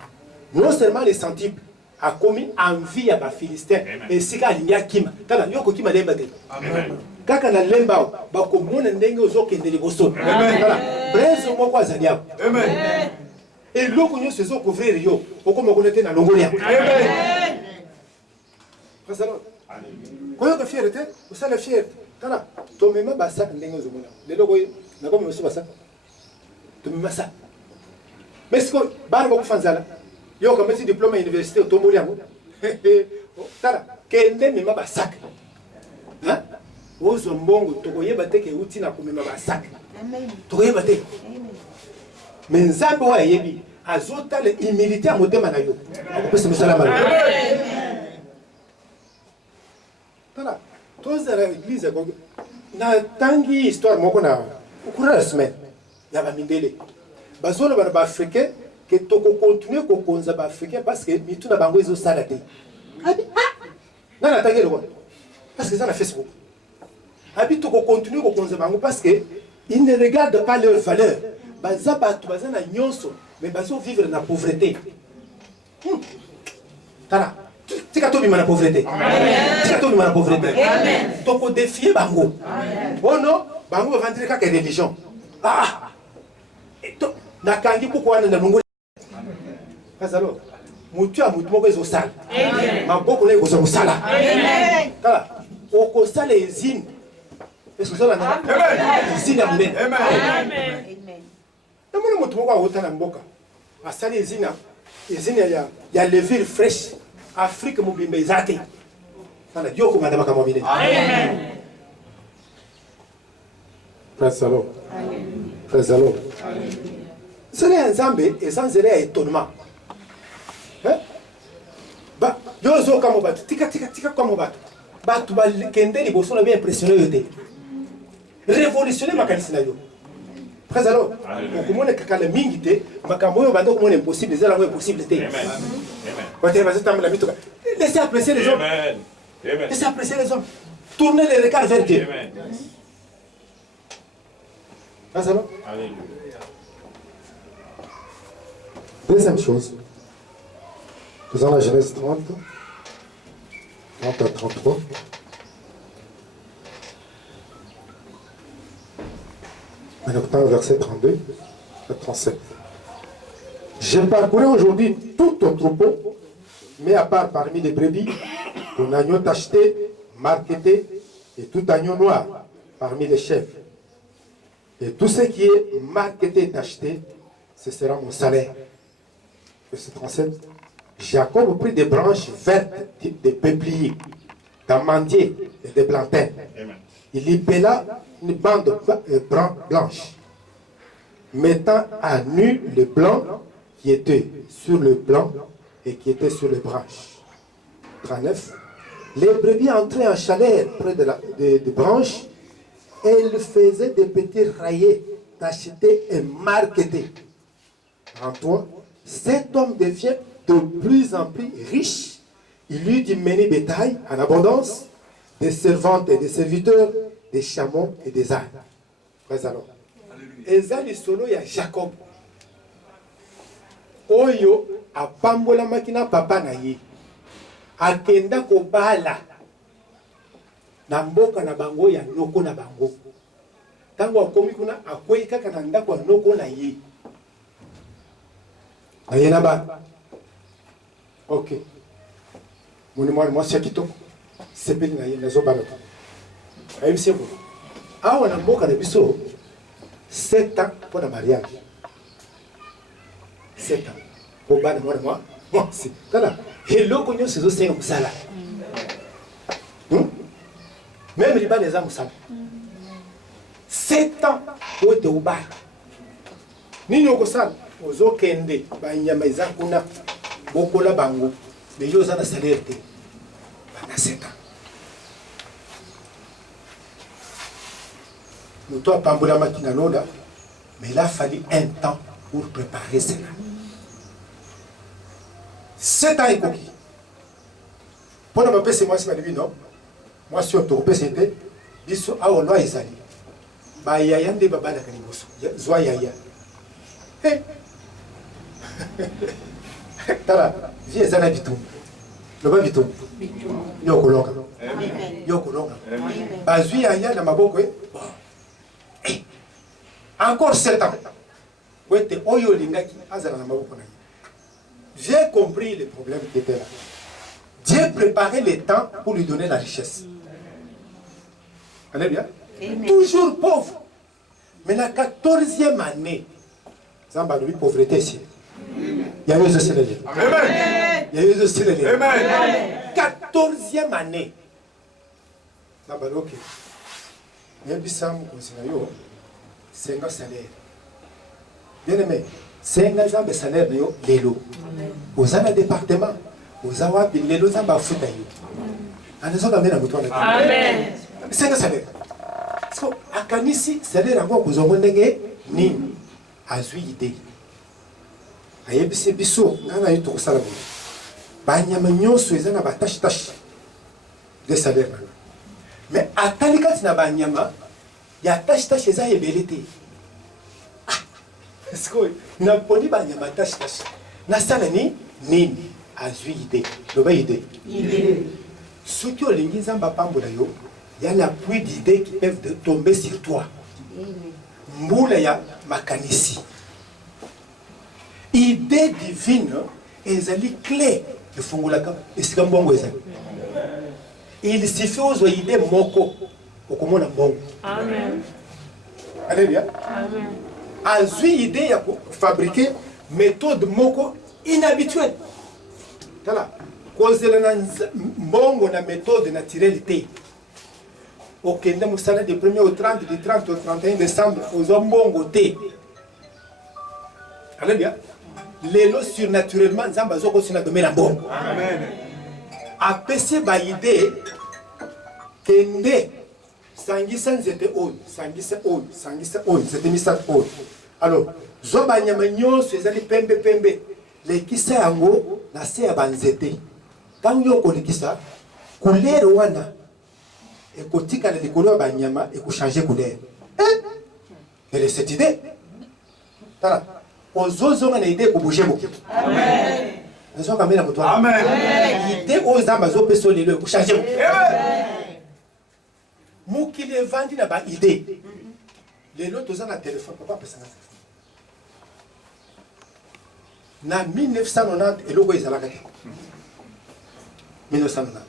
Non seulement les centiples a commis envie à ma Philistin et c'est qu'à l'India Kima. Quand il y a Kima Lemba. Quand on a Lemba, Bakomon and Dengo Zok and Deliboso. Braise au Moko Zadia. Et l'eau qu'on se sont couvrir yo, au comme on était dans l'Ongolia. Frère, quand on a fierté, vous savez la fierté. Tala, to mema basa ndengo zomona. Lelo ko na ko meso basa. To mema sa. Mesko bana ko fanzala. Yo ko mesi diplôme à université to mboli yango. Tala, kende mema basa. Hein? Ozo mbongo to ko yeba te ke uti na ko mema basa. Amen. To ko yeba te. Mais nzambe wa yebi azota le humilité à motema na yo. Ko pesa musala mala. Amen. Tala. Tous à l'église, na tangi histoire moko na ukura la semaine ya ba mindele bazolo bana ba africain que toko continuer ko konza ba africain parce que mitu na bango ezo sala te abi na na tangi le parce que ça na Facebook abi toko continuer ko konza bango parce que ils ne regardent pas leurs valeurs bazaba tu bazana nyonso mais bazo vivre na pauvreté tala tika tobi mana pauvreté. Tika tobi mana pauvreté. Toko défier bango. Oh non, bango va vendre kaka religion. Ah. Eto na kangi pourquoi na lungu. Kazalo. Mutu a mutu moko ezo sala. Maboko na ezo sala. Amen. Kala. Oko sala ezine. Est-ce que ça na? Ezine amen. Amen. Amen. Mutu moko a otana mboka. Asali ezine. Ezine ya levure fraîche. Afrique mobimbe ezate. Sana Dieu ko madama kama mine. Amen. Praise the Lord. Amen. Praise the Lord. Amen. C'est un nzambe et sans zéro étonnement. Hein? Ba yo zo kama batu tika kama batu. Batu ba kende ni boso na bien impressionné yote. Révolutionner makanisi na yo. Praise the Lord. Ko mona kakala mingi te makambo yo bando ko mona impossible zela ngo impossible te. Amen. Laissez apprécier les hommes. Laissez apprécier les hommes. Tournez les regards vers Dieu. Deuxième chose, faisons la Genèse 30, 30 à 33. Maintenant, verset 32 à 37. J'ai parcouru aujourd'hui tout ton troupeau, mais à part parmi les brebis, ton agneau tacheté, marqueté, et tout agneau noir parmi les chèvres. Et tout ce qui est marqueté et tacheté, ce sera mon salaire. Verset 37. Jacob prit des branches vertes, des peupliers, d'amandiers et des plantains. Il y pela une bande blanche, mettant à nu le blanc qui était sur le blanc et qui était sur les branches. 39. Les brebis entraient en chaleur près des branches et ils faisaient des petits raillés, tachetés et marquetés. 33. Cet homme devient de plus en plus riche. Il eut du menu bétail en abondance, des servantes et des serviteurs, des chameaux et des ânes. Frères alors. Ezali solo ya Jacob. Oyo apambola makina papa na ye. Akenda kobala na mboka na bango ya noko na bango. Tango akomi kuna akwei kaka na ndako ya noko na ye. Na ye na ba. Ok. Moni mwasi ya kitoko. Sepeli na ye nazo bana. Ayi sebo. Awa na mboka na biso 7 ans pour le mariage. 7 ans. Pour bana moi. Moi si. Tala. Hello konyo sezo senga musala. Même les bas les hommes savent. 7 ans pour être au bar. Nini okosala ozokende banyama eza kuna bokola bango mais yo za na salaire te. Bana 7 ans. Nous toi pambola makina loda mais il a fallu un temps pour préparer cela. 7 ans et coquille. Pour ne pas c'est moi c'est ma non. Moi si on te repère c'était biso a on loi ezali. Ba yaya nde baba na kaniboso. Zwa yaya. Hey. Tala, vie ezana bitu. Loba bitu. Yo kolonga. Yo kolonga. Bazui yaya na maboko eh. Encore 7 ans. Wete oyo lingaki azala na maboko na. J'ai compris les problèmes qui étaient là. Dieu préparait le temps pour lui donner la richesse. Allez bien? Amen. Toujours pauvre. Mais la 14e année, Zamba lui pauvreté ici. Il y a eu aussi le livre. Amen. Il y a eu aussi le livre. Amen. 14e année. Zamba ok. Il y a eu Sam Consinayo. 5 ans salaire. Bien aimé. 5 ans de salaire de l'élo. Aux ans de département. Aux ans de l'élo, Zamba a foutu. Amen. 5 ans salaire. So, akanisi salaire encore que vous avez ni azui idée. Ayebisi biso ngana yitu kusala bo. Banyama nyonso ezana ba tâche de salaire. Mais atalika tina banyama ya tâche eza ebelete. Est-ce que na poni banyama tâche na sala ni nini azui idée. Loba idée. Idée. Ce qui olingi nzamba pambola yo il y a la pluie d'idées qui peuvent tomber sur toi. Moula ya makanisi. Idée divine, ezali clé de fungulaka. Esikambo ezali. Il suffit aux idées moko okomona mbongo. Amen. Alléluia. Amen. Azui idée ya fabriquer méthode moko inhabituelle. Tala. Kozela na mbongo na méthode naturelle te. Ok, nous sommes du 1er au 30, du 30 au 31 décembre, aux ombongo T. Allez bien. Les lots surnaturellement, nous avons besoin de donner la bombe. Amen. Après ces idées, Kende, Sangisan c'était haut, Sangisan haut, c'était mis ça haut. Alors, Zoba Nyamanyo, c'est les pembe, les kissa ango, na se abanzete. Quand yo kolikisa, couleur wana. Et kotika les couleurs banyama et ko changer couleur. Elle est cette idée. Tala. Ozozo na idée ko bouger beaucoup. Amen. Nazo kamera moto. Amen. Idée ozamba zo peso lelo ko changer. Amen. Mukile vandi na ba idée. Lelo toza na téléphone papa pesa na 1990 eloko ezalaka te. 1990.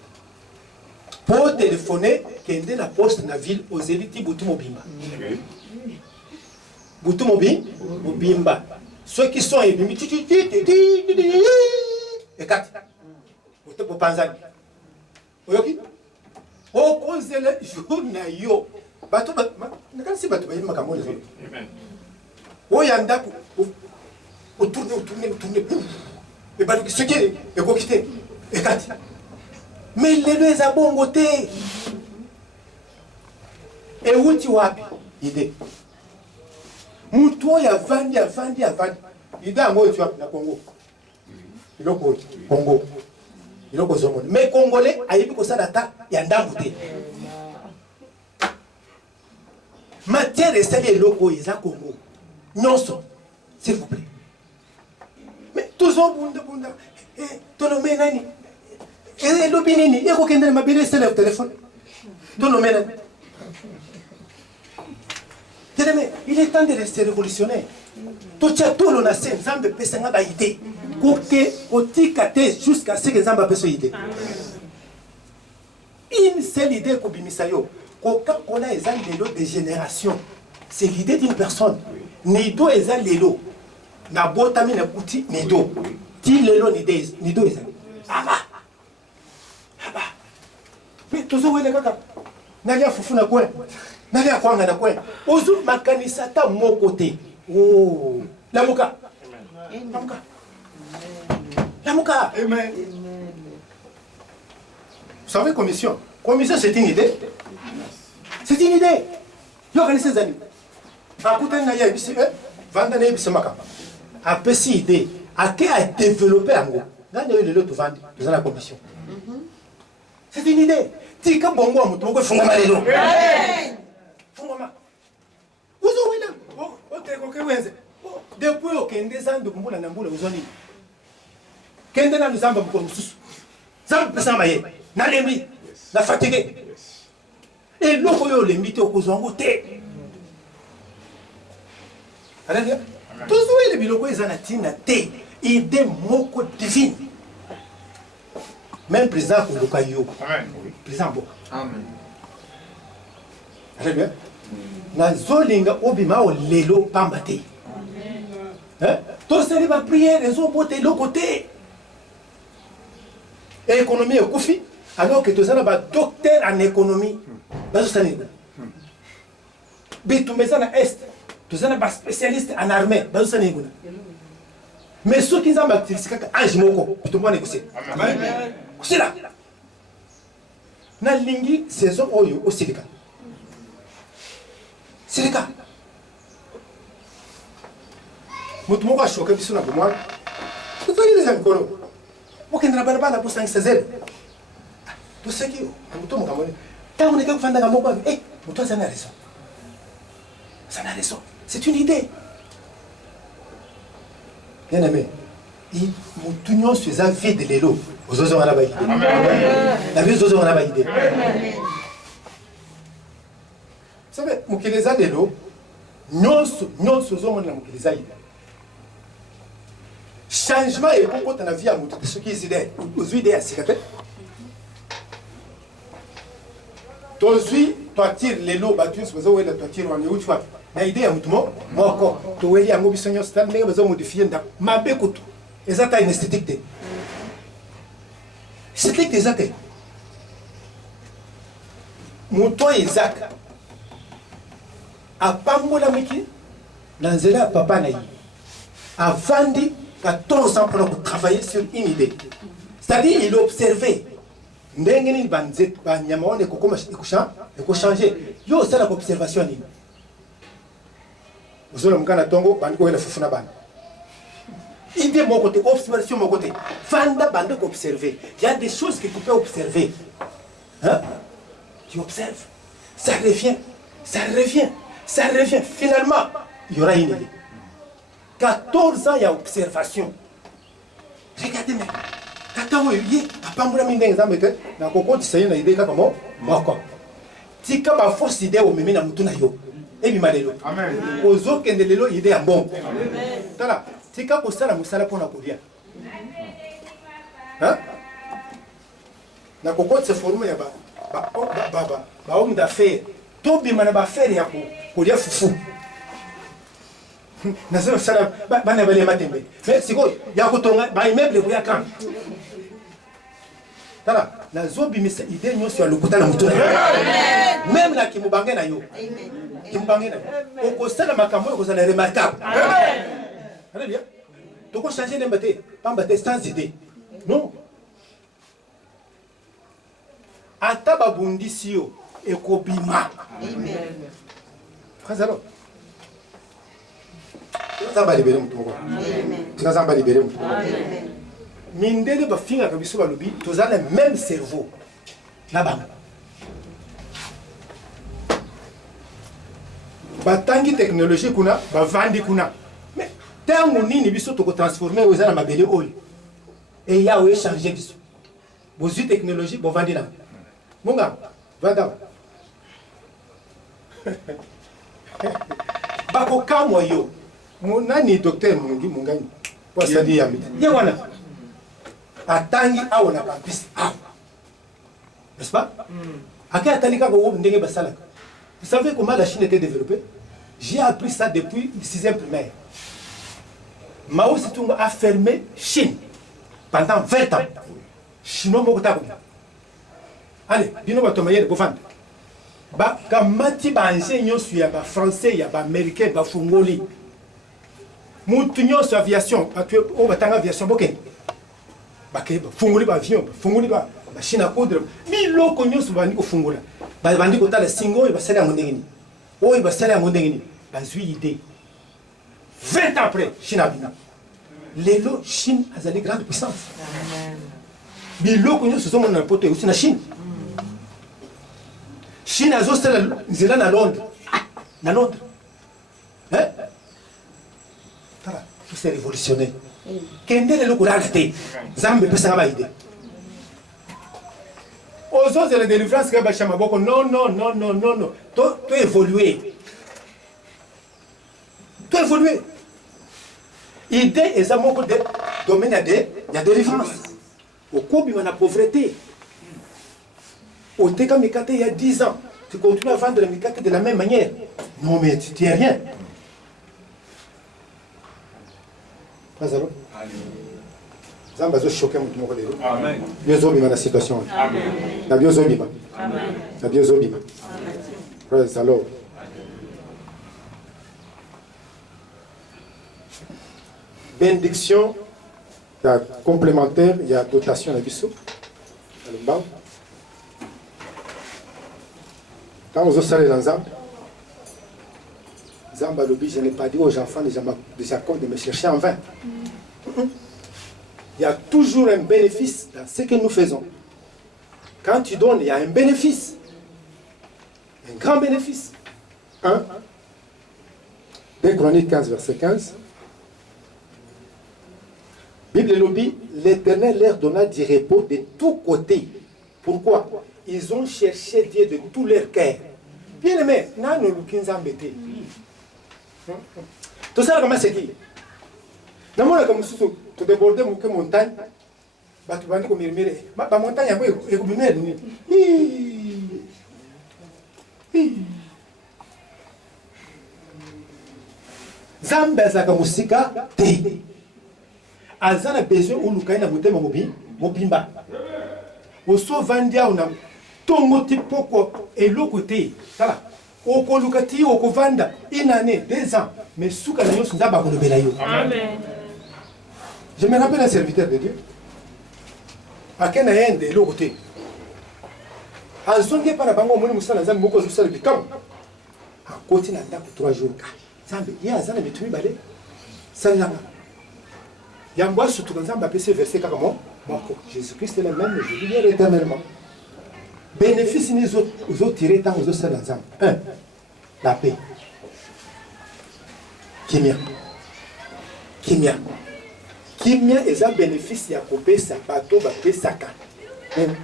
Pour téléphoner, kende na poste na ville aux élites Boutou Mobimba. Boutou Mobimba. Ceux qui sont ébimi, et 4. Pour Panzani. Oyoki? Au cause de la journée, yo. Bato, si bato, il m'a camé les autres. Oyanda, au tourner. Et bato, ce qui est, et quoi quitter, et 4. Mais les deux à bon côté. Et où tu as idée? Moutou ya vandi. Idée à moi tu as la Congo. Il est au Congo. Il est au Zomon. Mais Congolais, a eu que ça d'attaque, il y a un d'ambouté. Matière et celle est loco, ils ont Congo. Non, s'il vous plaît. Mais toujours bunda. Ton nom est nani? Et l'opinion, il y a aucun de ma belle téléphone. Il est temps de rester révolutionnaire. Tout le nation, Zambé Pesanga ba idée. Koke otikate jusqu'à ce que Zamba puisse idée. Une seule idée ko bimisayo. Koka kona ezan lelo de génération. C'est l'idée d'une personne. Nido ezan lelo. Na botami na kuti nido. Ti lelo nido ezan. Aba. Mais tozo wele kaka. Nalia fufu na kwe. Nalia kwanga na kwe. Ozu makanisa ta mon côté. Oh, Lamuka. Lamuka. Lamuka. Amen. Vous savez, commission. Commission, c'est une idée. C'est une idée. Vous connaissez ces amis. Écoutez, il y a une idée. Vendez une idée. Après, cette idée, à qui a développé un gars. Quand il y a eu l'autre vendre, vous avez la commission. C'est une idée. Tu as bon goût, tu as fait un malheur. Vous avez là. Depuis okende zandu kumbula na mbula uzoni kende na nzamba mko mususu zamba pesa maye na lembi na fatigué et loko yo lembi te okozwango te alanga tozuwe le biloko ezana tina te idée moko divine même président kuluka yo amen président bo amen alanga na zolinga obima o lelo pamba te tout ça va prier les autres côté l'autre côté économie est koufi alors que tout ça va docteur en économie dans ce sens bitu mezana est tout ça va spécialiste en armée dans ce sens mais ceux qui ont activisé kaka ange moko tout le monde négocier c'est là na lingi saison oyo au silika silika mutu moko ashoka biso na bomwana tozalileza mikolo mokende na balabala posangisa zele toseki mutu mokamoni ntango neke kofandanga moko mutu aza na raison aza na raison c'est une idée bien aimé mutu nyonso eza vide lelo ozozonga na baide na bi ozozonga na baide sabe mokili eza lelo nyonso ozomona na mokili eza ide changement et pourquoi tu as vu à montrer ce qui est idée aux idées à cigarette tozui toi tire les lots battus sur les toi tire en où tu vois mais idée à montrer moi encore tu vois il y a un mot bisogno star mais besoin modifier nda ma bekoto ezata une esthétique te esthétique des athées moto Isaac a pambola miki dans zela papa na yi a vandi 14 ans pour travailler sur une idée. C'est-à-dire, il observait. Ndengeni banzet banyamaone kokoma changer. Yo ça la observation ni. Vous allez mkana tongo bandiko ela fufuna ban. Idée mon côté, observation mon côté. Vanda bande observer. Il y a des choses que tu peux observer. Hein? Tu observes. Ça revient. Ça revient. Ça revient. Finalement, il y aura une idée. 14 ans, il y a observation. Regardez, mais. Quand on est papa, on a mis un exemple. On a compris une idée comme moi. Si comme ma force idée au même na mutuna yo. Et mi malelo. Amen. Aux autres qui ne lelo idée à bon. Amen. Tala. Si comme pour ça la musala pour la courir. Hein? Na kokoti se forme ya ba homme d'affaires. Tout bi mana ba faire ya ko dia fufu. Nasema sana bana bale matembe mais siko ya kutonga ba immeuble ko ya kan tala na zobi misa idée nyonso ya lokuta na mutuna même na kimubange na yo kimubange na o ko sala makambo ko sala remarquable amen bien to ko changer n'embate pamba te sans idée non ata babundisi yo ekobima amen frère Zamba libéré mutuko. Tika zamba libéré mutuko. Mindele ba finga kabiso ba lobi, tozana même cerveau. Na banga. Ba tangi technologie kuna, ba vandi kuna. Mais tango nini biso to ko transformer ozana mabele oyo. Et ya o changer biso. Bozu technologie bo vandi na. Munga, vanda. bako kamwa yo nani docteur mungani kwa sadi ya miti ye wana atangi awa na campus awa n'est-ce pas aka atalika ko ndenge basala. Vous savez comment la Chine était développée? J'ai appris ça depuis le 6e primaire. Mao Tse-tung a fermé Chine pendant 20 ans. Chinois moko tabu. Allez, bino batomayere bofanda. Ba kamati ba enseignant ya ba français ya ba américain ba fungoli. Mutu nyonso aviation, parce que o batanga aviation boke. Ba ke ba fungoli ba avion, fungoli ba machine à coudre. Mi loko nyonso bandi ko fungola. Ba bandi ko tala singo e ba sala ngondengini. O e ba sala ngondengini. Ba zui idée. 20 ans après, Chine a bina. Lelo Chine a une grande puissance. Mi loko nyonso zo mona poto aussi na Chine. Chine a zoste nzela na Londres. Na Londres. Hein? Tala, tout s'est révolutionné. Kende le loko la te. Zambe pesa ba idée. Aux autres de la délivrance que bachama boko non. To évoluer. To évoluer. Idée et ça moko de domaine de délivrance. Au kobi na pauvreté. Au Teka Mikate il y a 10 ans, tu continues à vendre le Mikate de la même manière. Non, mais tu tiens rien. Pas alors? Zamba zo choqué mon moko lelo. Amen. Biozo bima na situation. Amen. Na biozo bima. Amen. Na biozo bima. Amen. Praise the Lord. Bénédiction, il y a complémentaire, il y a dotation à biso. Quand vous allez dans Zamba, Zamba lobby, je n'ai pas dit aux enfants de Jacob de me chercher en vain. Il y a toujours un bénéfice dans ce que nous faisons. Quand tu donnes, il y a un bénéfice. Un grand bénéfice. 2 Chroniques 15, verset 15. Bible lobby, l'Éternel leur donna du repos de tous côtés. Pourquoi? Ils ont cherché Dieu de tout leur cœur. Bien aimé, nous nous sommes embêtés. Tout ça, comment c'est qui? Nous avons comme si tu débordais une montagne. Tu vas dire que la montagne est comme une Zambé zaka musika te. Azana besoin ou lukaina mutema mobimba. Oso vandia una tongo tipoko eloko te. Sala. Oko lukati oko vanda une année, 2 ans. Mais souka na yosu nzaba ko lobela yo. Amen. Je me rappelle un serviteur de Dieu. Akena yende eloko te. Azonge para bango moni musala nzambe moko zo sala bikam. Akoti na ndako 3 jours. Nzambe ya azana bitumi bale. Salama. Yambwa surtout quand Nzambe appelle ce verset kaka mo. Jésus-Christ est le même, je vis éternellement. Bénéfice ni aux autres tirés tant aux autres seuls ensemble. 1. La paix. Kimia. Kimia est un bénéfice à couper sa bateau, bateau, saka.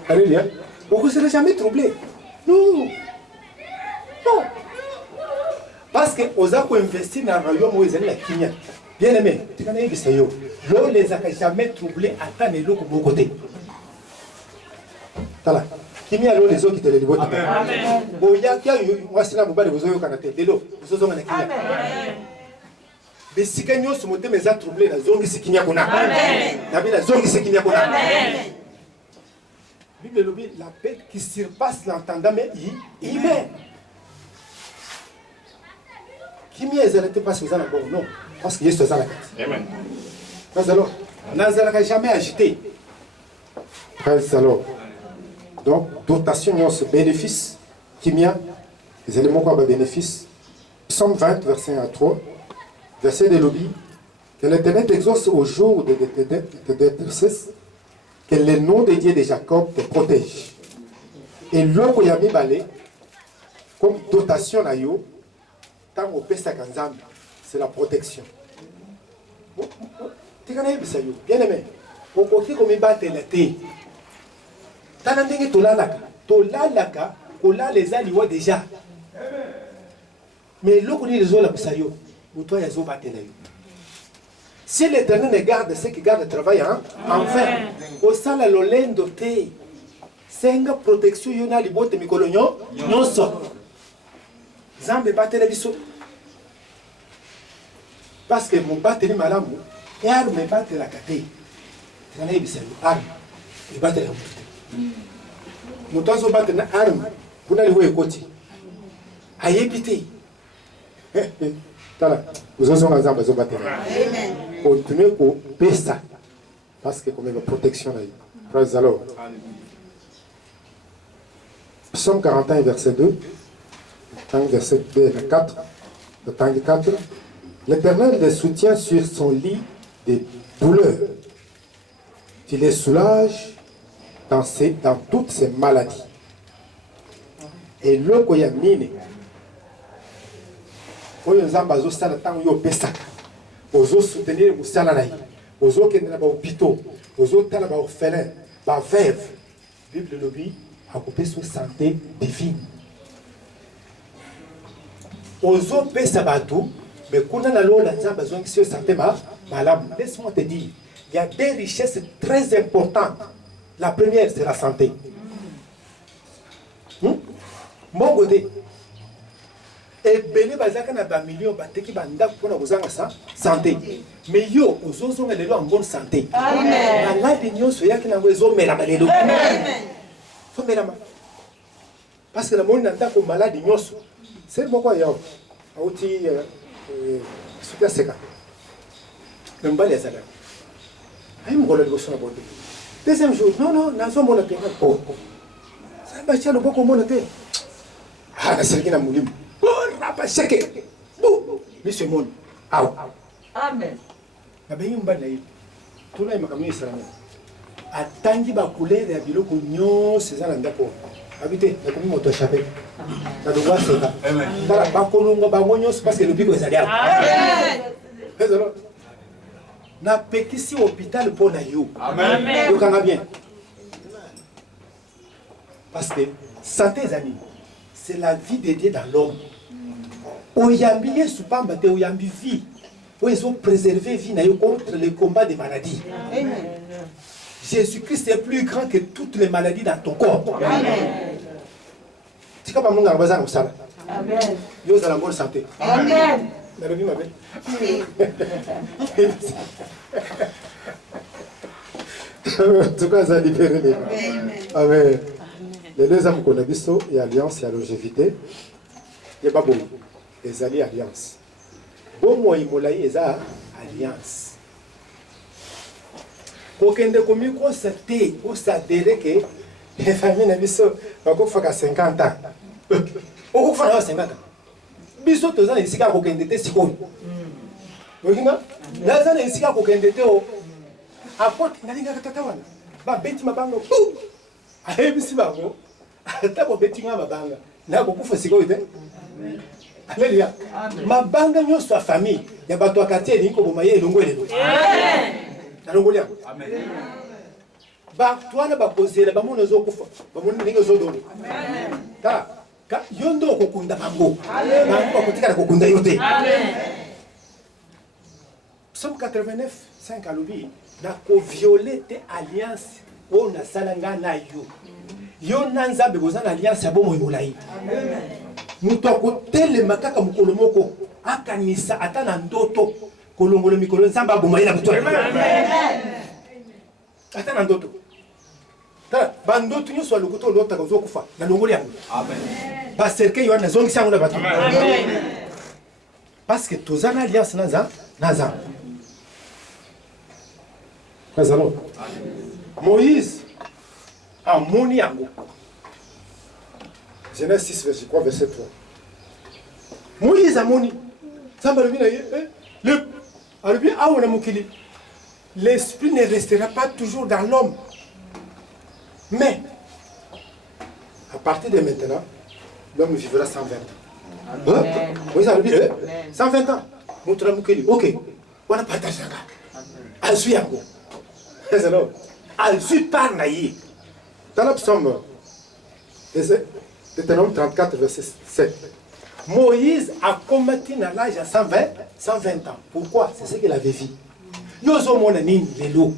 Alléluia. Pourquoi ça n'a jamais troublé? Non. Parce que aux gens investir dans le royaume où ils allaient la kimia. Bien aimé, tu connais que c'est yo. L'eau les a jamais troublés à tant et l'eau comme côté. Tala. Kimia l'eau les autres qui te le disent. Amen. Boya kia moi c'est là mobile vous avez canate. De l'eau, vous avez kimia. Amen. Mais si quand nous sommes mes a troublés la zone qui kimia kona. Amen. La vie la zone qui kimia kona. Amen. Bible lobby la paix qui surpasse l'entendant mais il met. Kimia ils n'étaient pas sur ça bon non. Parce qu'il y a ce Amen. Praise the Lord. N'a jamais agité. Praise the Lord. Donc, dotation, ce bénéfice, kimia, les éléments quoi, bénéfice. Psaume 20, verset 1 à 3. Verset de lobby. Que l'Éternel t'exauce au jour de détresse. Que le nom de Dieu de Jacob te protège. Et l'eau qu'il y a mis balé, comme dotation, tant au Pessakanzam, c'est la protection. Bien aimé, au côté comme il bat la thé. T'as un dingue tolalaka, kola les aliwa déjà. Mais l'autre dit les autres, toi, ils ont battu. Si l'Éternel ne garde ceux qui gardent le travail, enfin, au sein de l'olendo, c'est une protection, il y a des bottes de micolognon, non so. Zambe battu la biso. Parce que mon battu est malade, et arme battu la cate. C'est un ébissé, arme, et battu la montée. Mon temps, on battu la arme, pour aller voir le côté. Aïe, épité. Vous avez un exemple, vous avez Amen. Continuez pour payer ça. Parce que comme il y a une protection là. Praise alors. Psaume 41, verset 2. Verset 2 et 4. Le temps 4. L'Éternel les soutient sur son lit de douleur. Il les soulage dans toutes ses maladies. Et l'eau qu'il y a mine. Oyo nzamba azosala ntango yo opesaka ozosoutenir mosala na ye ozokende na bahôpitaux ozotala baorphelin baveuve bible elobi akopesa santé divine ozopesa bato me kuna na lola nzambe azongisi yo santé malamu. Laisse-moi te dire, il y a des richesses très importantes. La première c'est la santé. Mon côté et béné bazaka na ba million bateki banda pona kozanga sa santé. Mais yo ozozo ngelelo en bonne santé. Amen. Malade nyonso yaki na wezo mela malelo. Amen. Faut mela. Parce que la monde n'entend que malade nyonso. C'est pourquoi yo auti super seka. Mbali ya sala. Ay mo kolelo so na bonde. Deuxième jour, non, nazo mona te. Oh. Ça va chialo boko mona te. Ah, na serki na mulimu. Rapa seke. Monsieur Mon. Amen. Abengi mbana yi. Tuna imakamini salama. Atangi ba couleur ya biloko nyonso ezala ndako. Habité, na komi moto chapé. Na doba seka. Amen. Tala ba kolonga ba nyonso parce que le biko ezali. Amen. Désolé. Na pekisi hôpital pour na yo. Amen. Yo kanga bien. Parce que santé amis, c'est la vie de Dieu dans l'homme. Oyambi Yesu pamba te oyambi vie. Ils ont préservé vie contre les combats des maladies. Amen. Jésus-Christ est plus grand que toutes les maladies dans ton corps. Amen. Tu sais pas mon gars bazar ça. Amen. Yo za la bonne santé. Amen. Na rebi ma belle. Tu cas ça libéré les. Amen. Les deux hommes qu'on a vu so et alliance et longévité. Il y a pas bon. Les alliés alliance. Bon moi il m'a les alliance. Kokende komi ko sete o sadere que les familles na biso ba ko faka 50 ans. O ko faka 50 ans. Biso to za isika kokende te siko. Okinga? La za isika kokende te o. Apote ngalinga katata wana. Ba beti mabango. Ahebisi bango. Ata ko beti nga mabanga. Na ko kufa siko ite. Alléluia. Mabanga nyonso a famille. Ya bato a quartier ni ko bomaye elongwele. Amen. Amen. Ba toi ba poser ba mon zo kufa. Ba mon ninga zo do. Amen. Ta ka yondo ko kunda bango. Amen. Ba ko tika ko kunda yote. Amen. Psaume 89, 5 alobi na ko violer te alliance o na salanga na yo. Yo nanza be bozana alliance ya bomo imolai. Amen. Muto akotele makaka mukolo moko akanisa ata na ndoto kolongolo mikolo nzamba bomaila buto. Amen. Ata na ndoto. Ta bandoto nyoso alokoto lota ko zokufa na longolo yango. Amen. Ba cercle yo na zongi sango na bato. Amen. Parce que tozana alliance naza. Kazalo. Moïse a moni yango. Genèse 6, verset 3, verset 3. Moïse a moni. L'esprit ne restera pas toujours dans l'homme. Mais, à partir de maintenant, l'homme vivra 120 ans. Moïse a dit 120 ans. Ok. On a partagé ça. Alzui yango. Alzui par naïe. Dans le psaume, Deutéronome 34, verset 7. Moïse a combattu à l'âge à 120 ans. Pourquoi? C'est ce qu'il avait vu. Yozo mona nini lelo.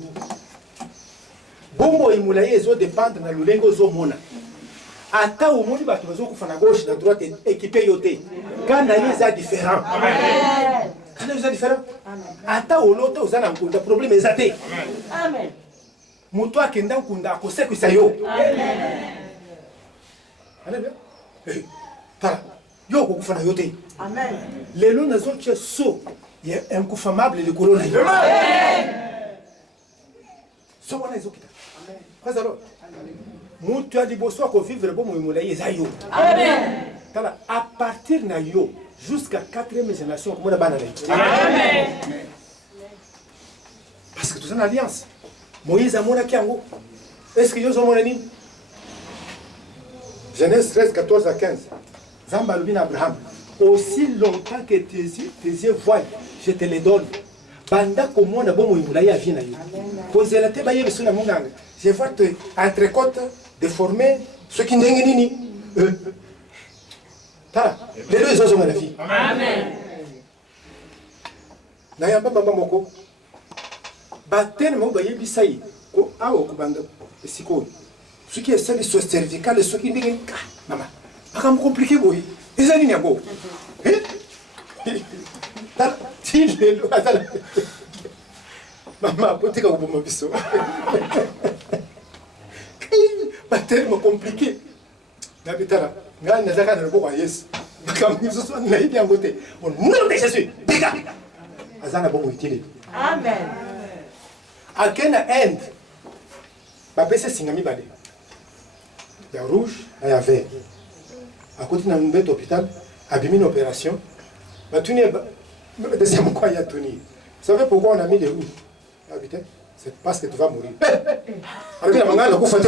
Bombo imulaye ezo dépendre na lulengo zo mona. Ata omoni bato bazo kufa na gauche na droite équipé yote. Quand les a différent. Amen. Quand les a différent. Ata oloto ozana nkunda problème ezate. Amen. Muto akenda nkunda akosekisa yo. Amen. Alléluia. Tala. Yo kufa na yote. Amen. Lelo nazo tche so ya inconfamable le colon. Amen. So wana ezokita. Amen. Praise the Lord. Mutu aliboso ko vivre bon moulaye zayo. Amen. Tala à partir na yo jusqu'à 4e génération comme na bana. Amen. Parce que tout ça une alliance. Moïse a mona kiango. Est-ce que yo zo mona nini? Genèse 13 14 à 15. Zamba lubina Abraham. Aussi longtemps que tes yeux voient, je te les donne. Banda comme na bon moulaye a vina yo. Posez la tête baye sur la monanga. Je vais te entrecôte déformer ce qui n'est ni les deux ont la vie. Amen. Nayamba mama moko baten mo baye bisai ko awo ko banda siko ce qui est celle sur cervical ce qui n'est mama pas compliqué boy ezali nyako ta tile atala mama potika ko bomo biso pas tellement compliqué. N'habitera. N'a n'a pas de bon yes. Comme nous sommes n'a bien côté. Au nom de Jésus, dégage. Azana bon utile. Amen. À quelle end? Papa c'est singami balé. Il y a rouge, il y a vert. À côté d'un bête hôpital, abîmé une opération. Ma tenue c'est quoi il y a tenue. Vous savez pourquoi on a mis les rouges? Habité. C'est parce que tu vas mourir. Alors la mangala ko faté.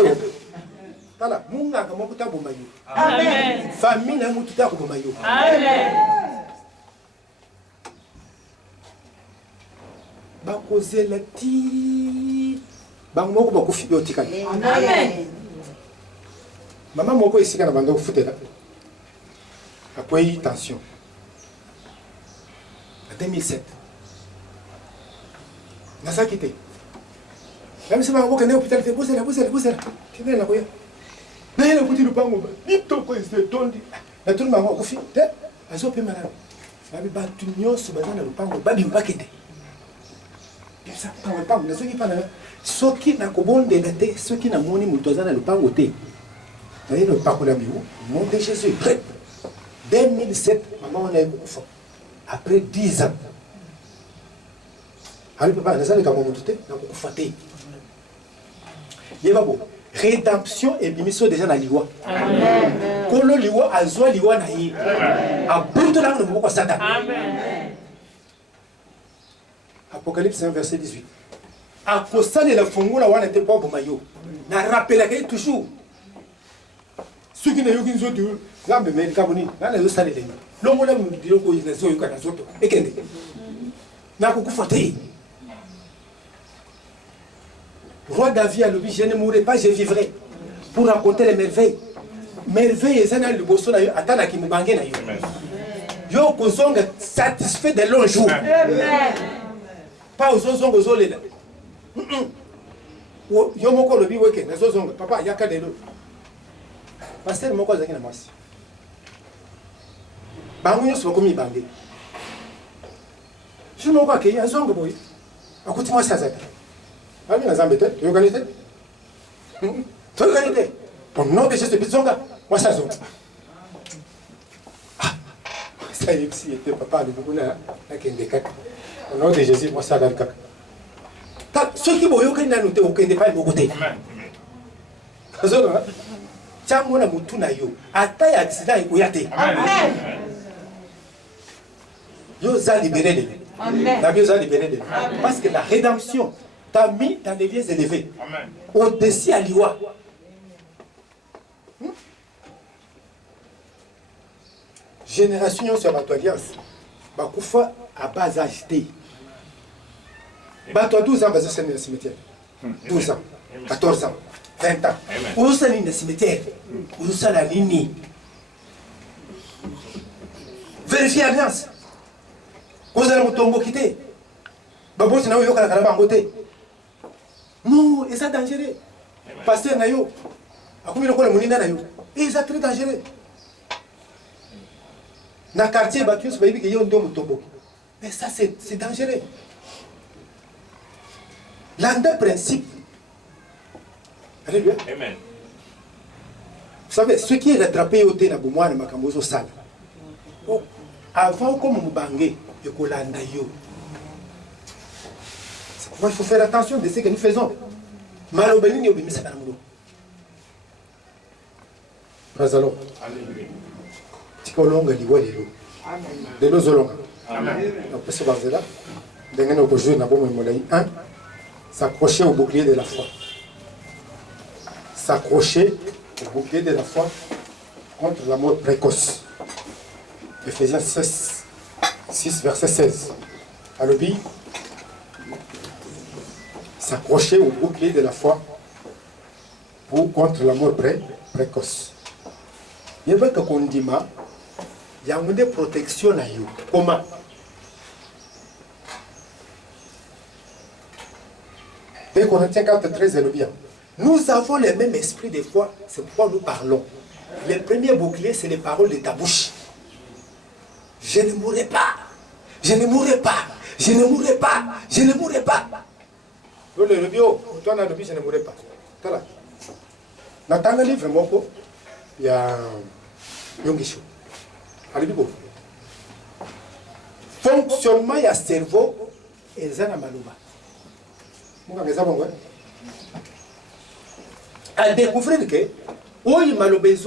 Tala, munga ka mokuta bomayo. Amen. Famille na mututa ko bomayo. Amen. Ba kozela ti ba moko ba kufi yotika. Amen. Maman moko isika na bando kufutela. Akwai tension. En 2007. Nasa quitté. Même si je vais à l'hôpital, je vais à l'hôpital. Tu viens là, oui. Je vais à l'hôpital, je vais à l'hôpital. Je vais à l'hôpital. Je vais à l'hôpital. Ceux qui n'ont pas de date, ceux qui n'ont pas de date, ils n'ont pas de date. Nom de Jésus. 2007, maman, on a eu après 10 ans. Alors, papa, nous allons nous monter, nous allons nous fater. Rédemption et bimission déjà dans l'Iwa. Amen. Quand l'Iwa a zoé l'Iwa naïe, à bout de l'angle, nous Satan. Amen. Apocalypse 1, verset 18. À cause de la fongula, on n'était pas au maillot. N'a rappelé toujours. Ceux qui n'ont eu qu'une zone, là, mais les Camerounais, là, les autres salés. L'homme là, nous disons qu'ils ne sont pas les autres. Et qu'est-ce que n'a pas faté. Roi David a dit, je ne mourrai pas, je vivrai pour raconter les merveilles. Merveilles, c'est un bosso là, attends qui me bangé là. Yo kozonga satisfait de longs jours. Pas aux ozongo aux olé là. Yo moko lobi weke na zozonga papa yaka de lo. Pasteur moko zaki na mwasi. Bangu nyoso bakomi bangé. Je moko akeye azonga boy. Akuti mwasi azaka. Ami na zambete, tu organise? Tu organise? Au nom de Jésus, moi ça zone. Ça y est, si était papa, le beaucoup là, au nom de Jésus, moi ça dans le cac. Ceux qui vont y aller, nous ne pouvons pas côté. Amen. Tiens, moi, je suis là, attaque accident et koyate. Amen. Yo za libéré. Amen. La Bible za libéré. Parce que la rédemption t'a mis dans les lieux élevés. Au-dessus à l'Iwa. Génération sur votre alliance. Bakoufa à bas âge. Bato 12 ans, c'est le cimetière. 12 ans, 14 ans, 20 ans. Où est le cimetière? Où est la ligne? vérifier alliance. Vous allez vous tomber quitter. Babo c'est na yo kala kala bangote. Non, et ça dangereux. Pasteur na yo. Akumi lokola munina na yo. Et ça très dangereux. Dans le quartier, il y a un tombo. Mais ça, c'est dangereux. L'un des principes. Alléluia. Amen. Vous savez, ce qui est rattrapé au thé, c'est Makambozo Sal. Avant, comme vous bangez, il faut faire attention de ce que nous faisons. Malobéni, nous obéissons à nous. Praise the Lord. Alléluia. Tikolonga liwalelo. De nos olonga. Amen. Donc, ce là, nous avons joué un, s'accrocher au bouclier de la foi. S'accrocher au bouclier de la foi contre la mort précoce. Ephésiens 6, verset 16. Alobi, s'accrocher au bouclier de la foi contre la mort précoce. Il y a qu'on dit, il y a une protection à vous. Comment? Et Corinthiens 4, 13 est le bien. Nous avons le même esprit des fois, c'est pourquoi nous parlons. Le premier bouclier, c'est les paroles de ta bouche. Je ne mourrai pas. Je ne mourrai pas. Je ne mourrai pas. Je ne mourrai pas. Le bio, toi, on a le je ne mourrai pas. Dans le livre, il y a Yongisho. Fonctionnement, il y a cerveau et Zana Malouba. À découvrir que, où il m'a loba, il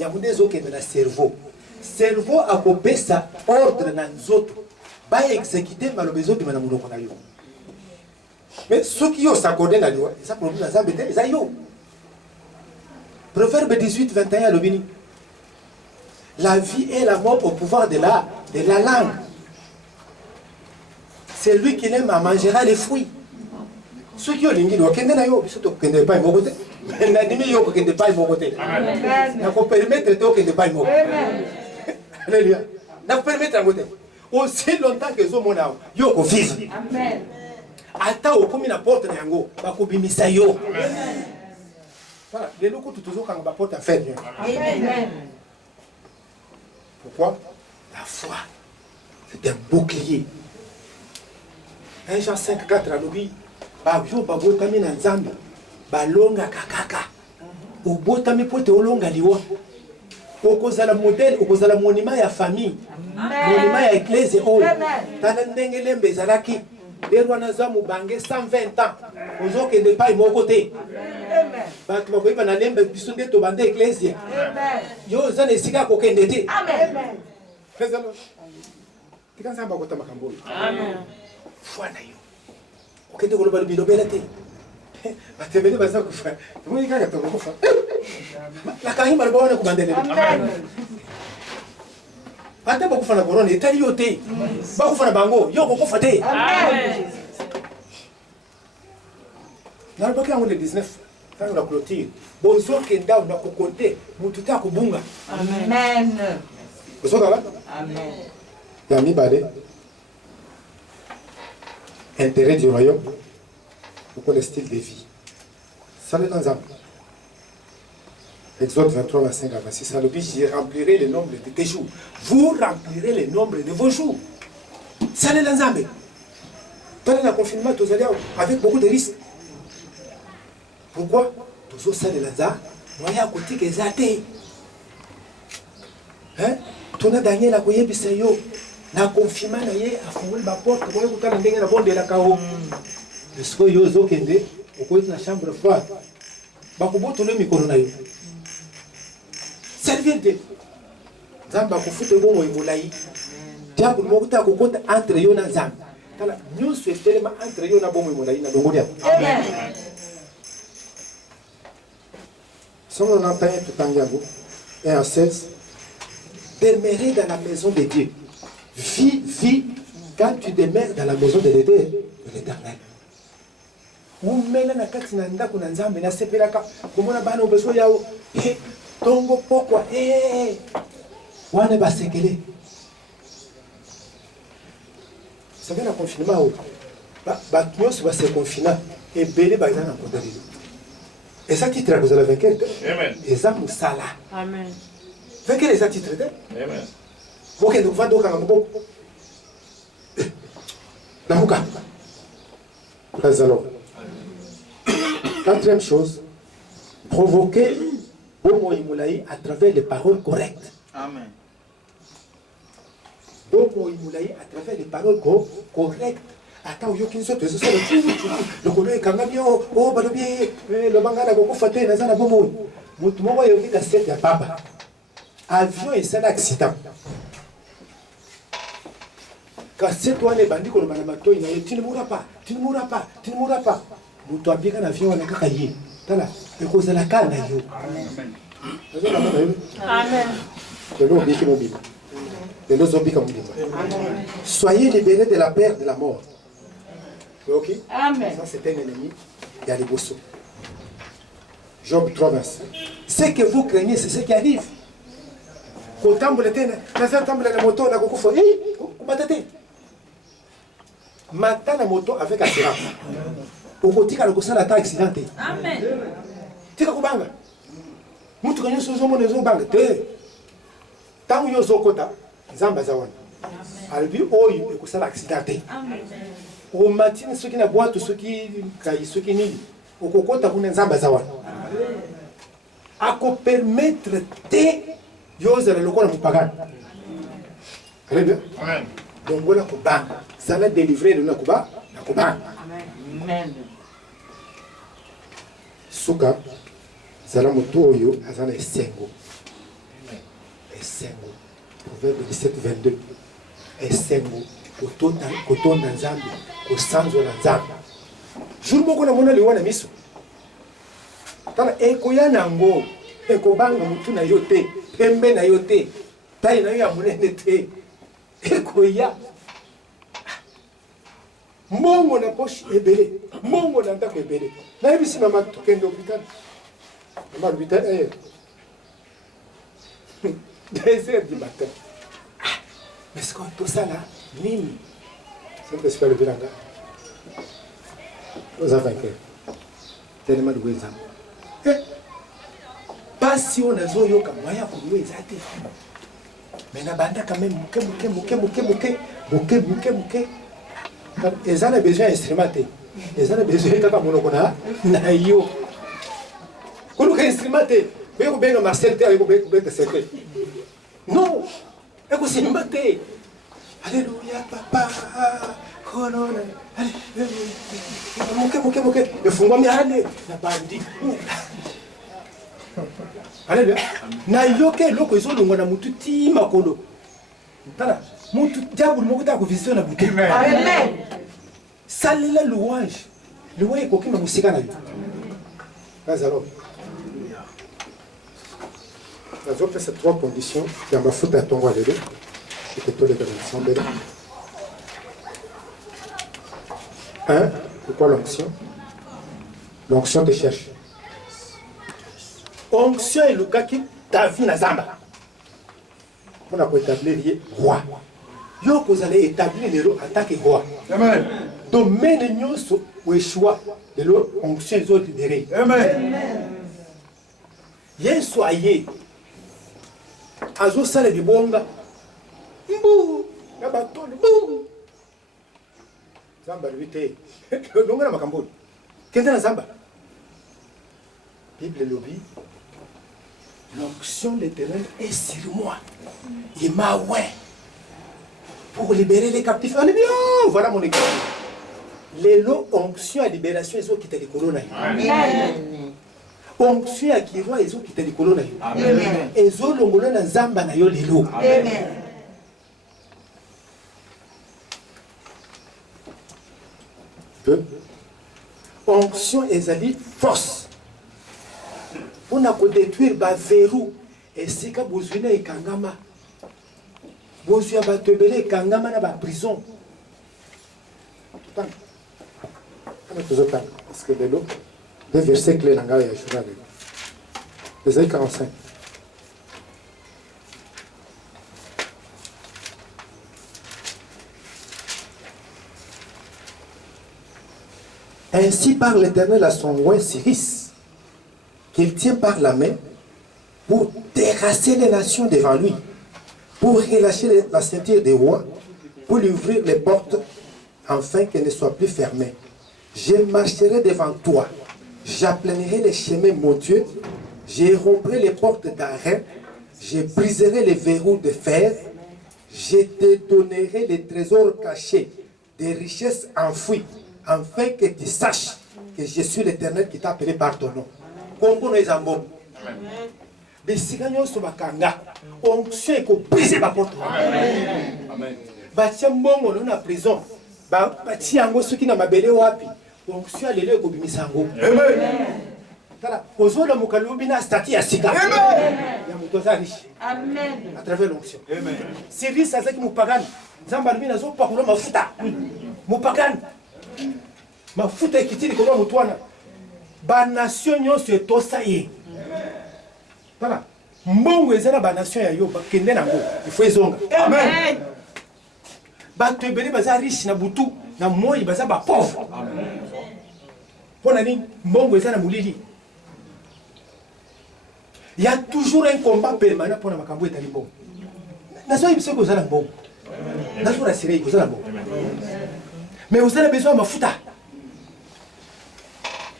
y a des autres qui ont le cerveau. Cerveau a coupé sa ordre dans les autres. Va exécuter malobezo de Madame Monokonayo. Mais ceux qui ont s'accordé dans la loi, ça produit dans la bête, ils ont. Proverbe 18, 21, le béni. La vie et la mort au pouvoir de la langue. C'est lui qui l'aime à mangera les fruits. Ceux qui ont l'ingé, ils ne pas mon côté. Mais ils ne pas mon côté. Il faut permettre qu'ils ne pas mon côté. Alléluia. Il faut permettre à côté. Aussi longtemps que zo mona yo ko vivre. Amen. Ata okomi na porte na yango bakobimisa yo. Voilà, les locaux toujours quand la porte à faire. Amen. Pourquoi? La foi, c'est un bouclier. 1 Jean 5, 4 à l'obi, babyo babotami na nzambe, balonga kakaka. Obotami pote olonga liwa. Okozala modèle, okozala monument ya famille. Monument ya église oyo. Tana ndenge lembe ezalaki. Lero naza mubange 120 ans. Ozokende pa moko te. Amen. Bato bakoyeba na lembe biso nde tobande église. Amen. Yo ozana esika kokende te. Amen. Praise the Lord. Tikanza bakota makambo. Amen. Foi na yo. Okende koloba bilobela te. Batebele baza kufa. Mwe kaka to kufa. La kahima balibona kubandele. Amen. Ate bakufa na corona etali yo te. Bakufa na bango yo kokufa te. Amen. Na baki yango le 19 tango la clôture. Bonzo kenda na kokote mutu ta kubunga. Amen. Bonzo là? Amen. Yami bale. Intérêt du royaume. Pour le style de vie. Ça le dans Exode 23, 25 à 26. Ça le dit, je remplirai le nombre de tes jours. Vous remplirez le nombre de vos jours. Ça le dans pendant le confinement, tous allez avec beaucoup de risques. Pourquoi? Tous ça le dans moi à côté que zate. Hein? Tona Daniel a koye bisayo. Na confinement na ye a fungula ba porte ko ko tala ndenge na bonde la kao. Est-ce que yo zo kende ko na chambre froide. Ba ko botolo mikono na yo. Servir de Zamba ko fute bongo imulai. Diabo mo kuta ko kota entre yo na Zamba. Kala nous souhaitons entre yo na bongo imulai na dongo dia. Amen. Somme 91 tout en Yago 1 à 16. Demeurer dans la maison de Dieu. Vis quand tu demeures dans la maison de l'Éternel. Umela na kati na ndako na Nzambe na sepelaka komona bana obeso yao tongo pokwa wana basekele savez, le confinement, il va se confiner et belé par exemple en côté. Et ça titre vous allez vainqueur. Amen. Et ça nous sala. Amen. Vainqueur et ça titre. Amen. Ok, donc va donc à mon Namuka. Alors. Quatrième chose, provoquer Bomo Imoulaï à travers les paroles correctes. Amen. Bomo Imoulaï à travers les paroles correctes. Attends, yo kinso te so le kolo ekanga bio o balobi le bangana ko fate na zana bomo mutu moko yo kita set ya papa avion et un accident quand c'est toi les bandits ko bana mato ina tu ne mourras pas mutu abika na avion na kaka yi tala e ko zala kana yo amen amen de l'eau biki mo bima de l'eau zombi comme bima soyez libérés de la peur de la mort. Ok? Amen. Ça, c'est un ennemi. Il y a les bossons. Job 3, 25. Ce que vous craignez, c'est ce qui arrive. Quand vous êtes la moto, matin la moto avec assurance. Au côté, quand vous avez accidenté. Amen. Tu as banga. Mutu kanyo sozo mo nezo banga te. Tangu yo zokota, zamba zawana. Albi oyo ekusala accidenté. Amen. Au matin, ceux qui na boîte, ceux qui nini, au kokota kuna nzamba zawana. Ako permettre te yoza le lokola mupagana. Allez bien. Amen. Donc voilà kubanga. Ça va délivrer de na kubanga. Amen. Suka zala moto oyo azana esengo. Esengo. Proverbe 17 22. Esengo. Kotonda nzambe kosanzwa na nzambe jour moko na mona liwana miso tala ekoya nango ekobanga mutu na yo te pembe na yo te tayi na yo ya monene te ekoya mbongo na poche ebele mbongo na ndako ebele nayebisi mama tokende hôpital mama hôpital 2h du matin mais ce qu'on tout ça là nini c'est parce que le bilanga vous avez vaincu tellement de wisdom pas si on a zoyo comme moyen pour nous exacter mais na banda quand même muke et ça a besoin d'instrumenter et ça a besoin de monokona na yo quand on instrumenter mais on bien Marcel te avec bien secret non et qu'on s'instrumenter. Alléluia, papa. Corona. Allez. Moke. Le fungo mi allez. Na bandi. Alléluia. Na yoke loko izo longo na mutu ti makolo. Tala. Mutu diable moko ta ko vision na buté. Amen. Salela louange. Louange ko kima musika na yo. Lazaro. Nous avons fait ces 3 conditions. Il y a ma faute à ton roi de l'eau. C'est que les ensemble. 1. Pourquoi l'onction? L'onction te cherche. Onction est le cas qui t'a vu dans Zamba. On a établir roi. Vous allez établir les lois en tant que roi. Amen. Donc, menez-nous sur le choix de l'onction et autres libérés. Amen. Yen soyez. Azo sale de bonga. Mbou, na batone, mbou. Zamba lui longa na makambo. Kende na Zamba. Bible lobby. L'onction de l'Éternel est sur moi. Il m'a oué pour libérer les captifs. On est bien, voilà mon équipe. Les lots onction à libération, ils ont quitté les colonnes. Amen. Onction à Kiroa, ils ont quitté les colonnes. Amen. Ils ont l'ongolo na Zamba na yo les lots. Amen. Onction ezali force. On a détruire ba verrou et c'est que bozuna ekangama. Bozuya ba tebele ekangama na ba prison. Parce que de l'eau, des versets clés dans le journal. Ésaïe 45. Ainsi parle l'Éternel à son roi Cyrus, qu'il tient par la main pour terrasser les nations devant lui, pour relâcher la ceinture des rois, pour lui ouvrir les portes, afin qu'elles ne soient plus fermées. Je marcherai devant toi, j'aplanirai les chemins montueux, je romprai les portes d'arrêt, je briserai les verrous de fer, je te donnerai les trésors cachés, des richesses enfouies, afin que tu saches que je suis l'Éternel qui t'a appelé par ton nom. Kongo les ambons. Bisika nyonso bakanga. Onction eko briser ba porte. Amen. Batia mbongo na prison. Batia yango soki na mabele wapi. Onction alelo eko bimisa yango. Amen. Tala ozola mukalobi na stati ya sika. Amen. Ya mutoza riche. Amen. À travers l'onction. Amen. Service azaki mupagani. Nzamba lumina zo pakula mafuta. Mupagani. Mafuta ekitili koma mutwana. Ba nation nyonso etosa ye. Voilà. Mbongo ezala ba nation ya yo bakende nango. Il faut ezonga. Amen. Bato ebele baza riche na butu na moi baza ba pauvre. Amen. Pona nini mbongo ezala mulili. Il y a toujours un combat permanent pour la makambo etali mbongo. Nazo yibise ko zala mbongo. Nazo rasire ko zala mbongo. Mais vous avez besoin de mafuta.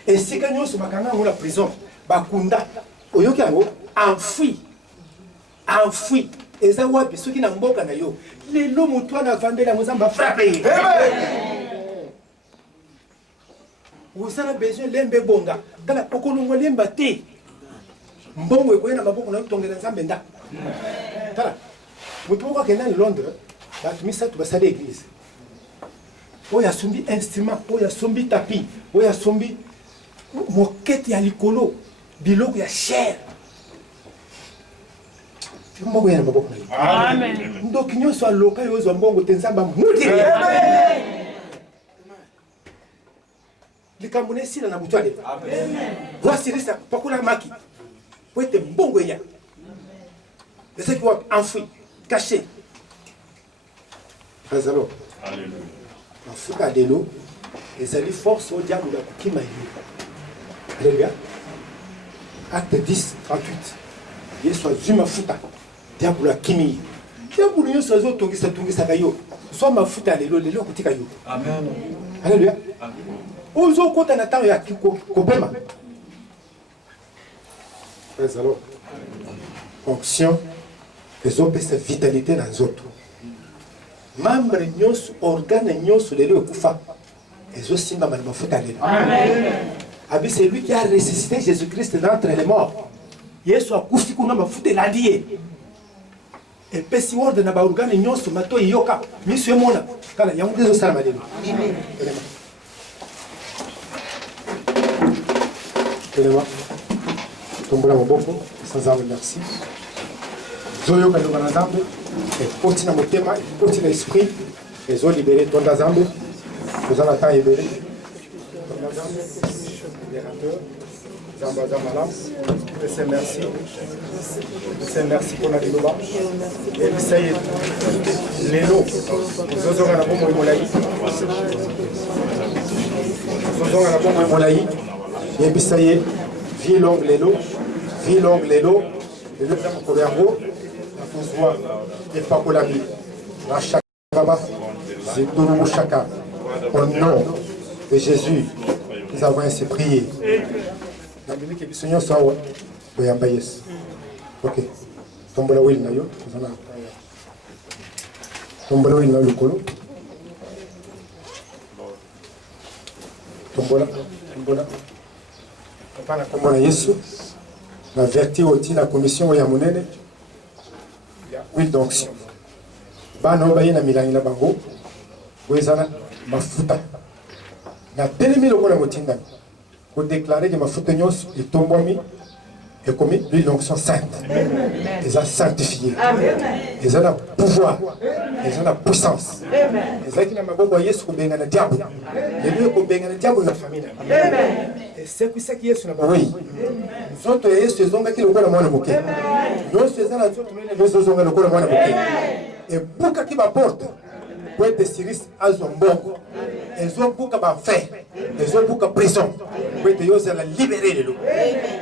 Et si nous sommes dans la prison, bakunda, oyoki yango enfoui. Enfoui. Et ça wapi ceux qui n'ont pas na yo. Les lomo toi na vendre la mozamba frapper. Vous avez besoin lembe bonga. Kala okolongo lemba te. Mbongo ekoye na maboko na tongela nzambe nda. Tala. Mutu ko kena ni Londres, batumisa tu basale église. Oya sombi instrument, oya sombi tapis, oya sombi moquette ya likolo, biloko ya cher. Mbongo ya maboko na yo. Amen. Ndoki nyonso aloka yo zo mbongo tenzamba mudi. Amen. Likambo ne sila na mutu ale. Amen. Voici lista pakula maki. Poete mbongo ya. Et ce qui va enfoui, caché. Alléluia. Mafuta lelo ezali force au diable ya kokima yo. Alléluia. Acte 10, 38. Yesu azwi mafuta diable ya kimi. Diable nyonso azotongisa kayo. Soit mafuta lelo kotika yo. Amen. Alléluia. Ozo kota na tango ya kopema. Alors, onction ezopesa vitalité na nzoto. Membre nyonso organe nyonso lelo ekufa ezosimba na mafuta lelo. Amen. Abi c'est lui qui a ressuscité Jésus-Christ d'entre les morts. Yesu akufi kuna mafuta elandie. Epesi ordre na ba organe nyonso mato yoka miso emona kala yango dezo sala lelo. Amen. Telema. Tombola maboko sans avoir merci. Zoyo kaloba na Nzambe ekoti na motema ekoti na esprit ezo libérer ton Nzambe kozala temps ebele c'est merci. C'est merci pour la liloba. Et ça y est, l'élo. Nous avons la bombe et molaï. Nous avons la bombe et molaï. Et puis ça y est, vie longue l'élo. Vie longue l'élo. Et le temps pour l'ergo. La fonsoir. Et pas pour la vie. La chakaba. C'est tout le chaka. Au nom de Jésus, nous avons ainsi prié. Namiliki bisonyo sawa boyamba yes. OK. Tombola wil na yo, zana. Tombola wil na lokolo. Tombola. Papa na komona Yesu. Na verti oti na commission ya monene. Ya wil d'onction. Bana obaye na milangi na bango. Boyezana mafuta. Na telemi lokola motinga. Pour déclarer que ma faute est tombée et comme l'huile d'onction sainte. Ils ont sanctifié. Ils ont le pouvoir. Ils ont la puissance. Ils ont dit que nous avons diable. Et lui, nous avons diable dans la famille. Et c'est pour ça qu'il y a ce nom. Oui. Nous autres, nous avons dit que nous avons le moqué. Nous avons le moqué. Et pour qu'il m'apporte, pour être Cyrus à Zombongo. Ils ont beaucoup à faire. Ils ont beaucoup à prison. Oui, ils ont libéré les loups.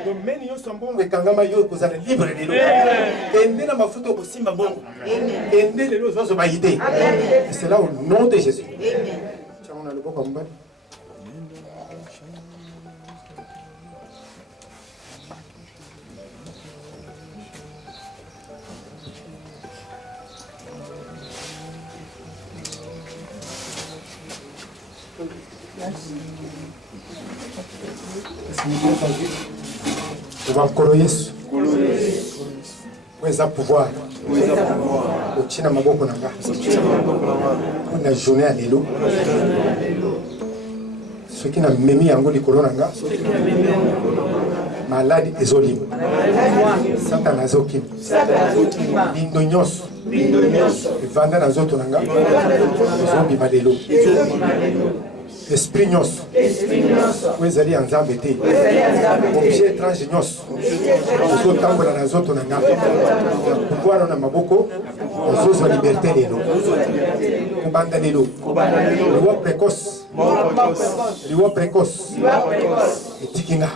Donc, même ils sont bons, mais quand ils ont libéré les loups. Et ils ont fait aussi ma bonne. Et ils ont fait c'est là au nom de Jésus. On a le bon combat. On va encore Yesu. Weza pouvoir. Ochina maboko nanga. On a journée à l'élo. Ce qui n'a même mis en gros likolo nanga. Malade ezoli. Satan azokim. Bindonyos. Vanda na zoto nanga. Zombi malelo. Esprit nyos. Wezali anzambe te. Objet étrange nyos. Ozotambola na zoto nanga. Pouvoir na maboko. Ozozo liberté lelo. Kubanda lelo. Liwa précoce. Liwa précoce. Etikinga.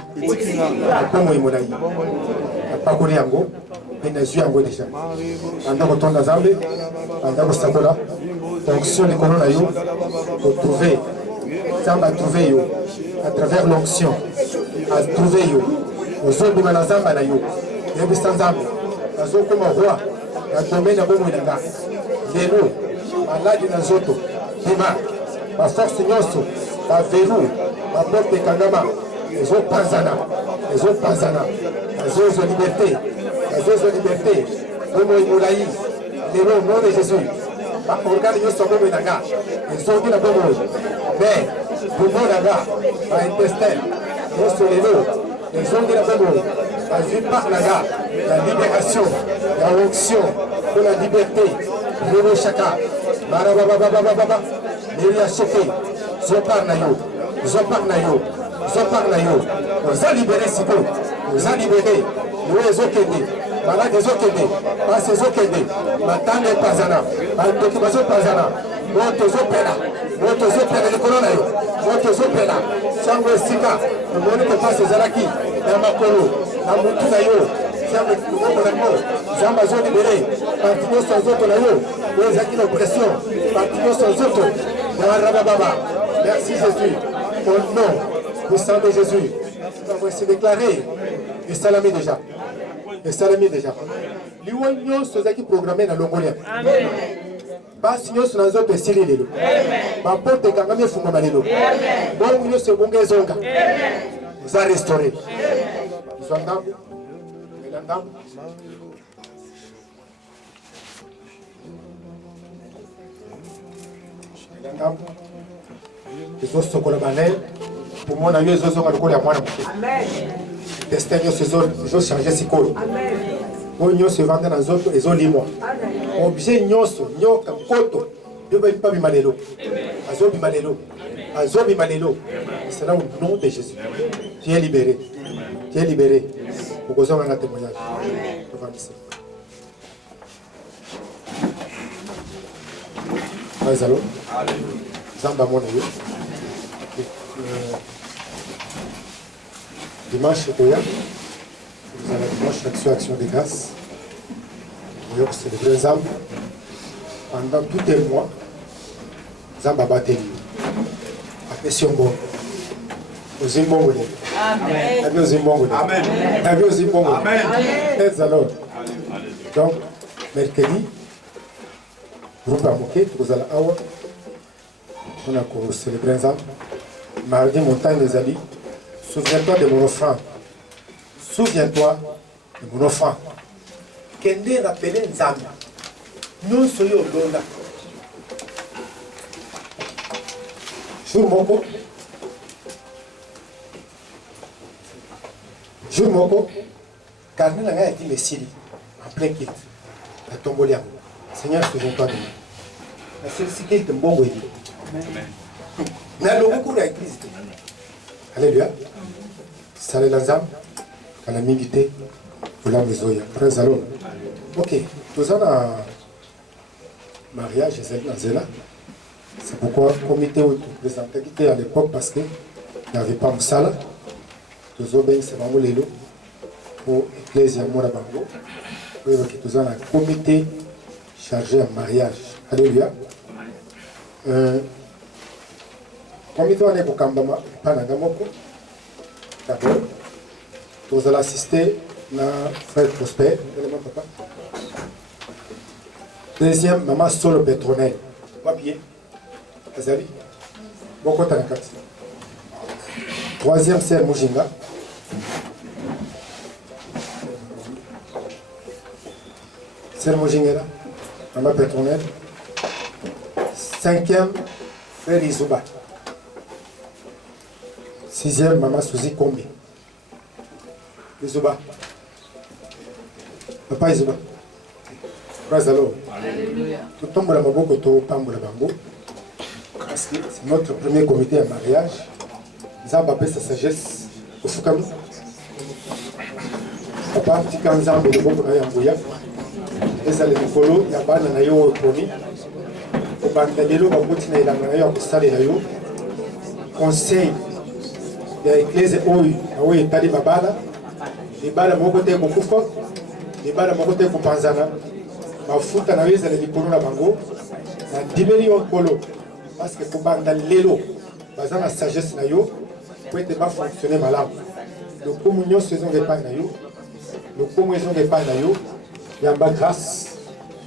Apongo imolai. Apakoli yango. Benazui yango déjà. Anda kotonda zambe. Anda kosakola. Fonction de corona yo. Pour trouver. Zamba a trouvé yo, à travers l'onction, à trouver yo, aux autres de la Zamba na yo, et de Sanzambe, à zo comme roi, à domaine à Bomouinanga, Lélo, malade na Zoto, Dima, à force nyoso, à Verou, à porte de Kangama, les autres Panzana, à Zozo liberté, Bomo Moulaï, Lélo, nom de Jésus, à organe nyoso Bomouinanga, les autres de la Bomo, mais, pour moi là-bas, à intestin, nous sur les lots, les hommes de la Bible, à vue par là-bas, la libération, la onction, pour la liberté, le chaka, barabababababa, Méria Choké, Zopar Nayo, nous a libéré si peu, nous a libéré, nous les Okende, malade des Okende, pas ces Okende, Matane Pazana, Altokibazo Pazana, Montozopena, le colonel, Montozopena, Sango Sika, le monde passe aux Zalaki, Yamakolo, Namutunayo, Zamazo libéré, Partino sans autres nayo, les acquis d'oppression, Partino sans autres, Narababa. Merci Jésus, au nom du sang de Jésus, nous avons se déclaré, et salami déjà. L'Iwagnon se qui programmé dans l'Ongolien. Basi nyonso na nzoto esili lelo. Baporte ekangami efungwama lelo. Bongo nyonso ebonga ezonga. Eza restauré. Zwa ndambo. Mela ndambo. Mela ndambo. Ezosokola banene. Pomona yo ezozonga lokola ya mwana moke. Destin nyonso ezochange sikoyo. Oyo nyonso evanda na nzoto ezolimwa. Objet nyonso nyoka koto yo pas bimalelo. Azobima lelo. C'est là au nom de Jésus. Tu es libéré. Pour que ça un témoignage. Amen. Allô. Zamba mon yo. Dimanche koya. Nous allons dimanche action de grâce. Nous allons célébrer Zamba. Pendant tout un mois, Zamba Bateli. Après Siongo. Aux Zimbabwe. Amen. Amen. Zimbabwe. Amen. Amen. Zimbabwe. Amen. Alors. Donc, mercredi, groupe Amoké, nous allons avoir. On a célébré Zamba. Mardi, montagne des alliés. Souviens-toi de mon offrande. Souviens-toi de mon offrande. Kende rappelé Nzambe. Nous sommes au Londa. Jour Moko, Carnet n'a dit les Syrie, en plein kit, la tombolia. Seigneur, souviens-toi de moi. La seule qui est un bon wéli. N'a beaucoup d'église. Alléluia. Salut l'ensemble, à la milité, pour la maison. Frères alors. Ok, nous avons un mariage, Zéla. C'est pourquoi le comité où tu présentais qui était à l'époque parce qu'il n'y avait pas Moussala. Tous les c'est vraiment les lots pour l'Ecclésia Mora Bango. Nous avons un comité chargé en mariage. Alléluia. Comité on est pour Kambama, pas Nagamoko. D'abord, nous allons assister à frère Prosper. Deuxième, maman Solo Pétronelle. Papier. Azali. Beaucoup de troisième, c'est Mujinga. C'est Mujinga, maman Pétronelle. Cinquième, frère Izuba. Sixième, maman Suzy Kombi. Izuba. Papa Izuba. Alléluia. Tout tombe la maboko to pambola bango. Parce que c'est notre premier comité à mariage. Nous avons appelé sa sagesse au Foukamou. Papa, petit kanzambe de beaucoup na yambuya. Et ça les colo, ya bana na yo promis. Au bandalelo ba botina ila na yo akosala na yo. Conseil ya église oyo tali babala. Les bala moko te kokufa. Les bala moko te kopanzana. Mafuta na weza les colo na bango. Na dimeli yo colo. Parce que pour bandalelo, bazan la sagesse na yo. Pour être pas fonctionner malade. Le communion saison de pas na yo. Le communion de pas na yo. Il y a une grâce,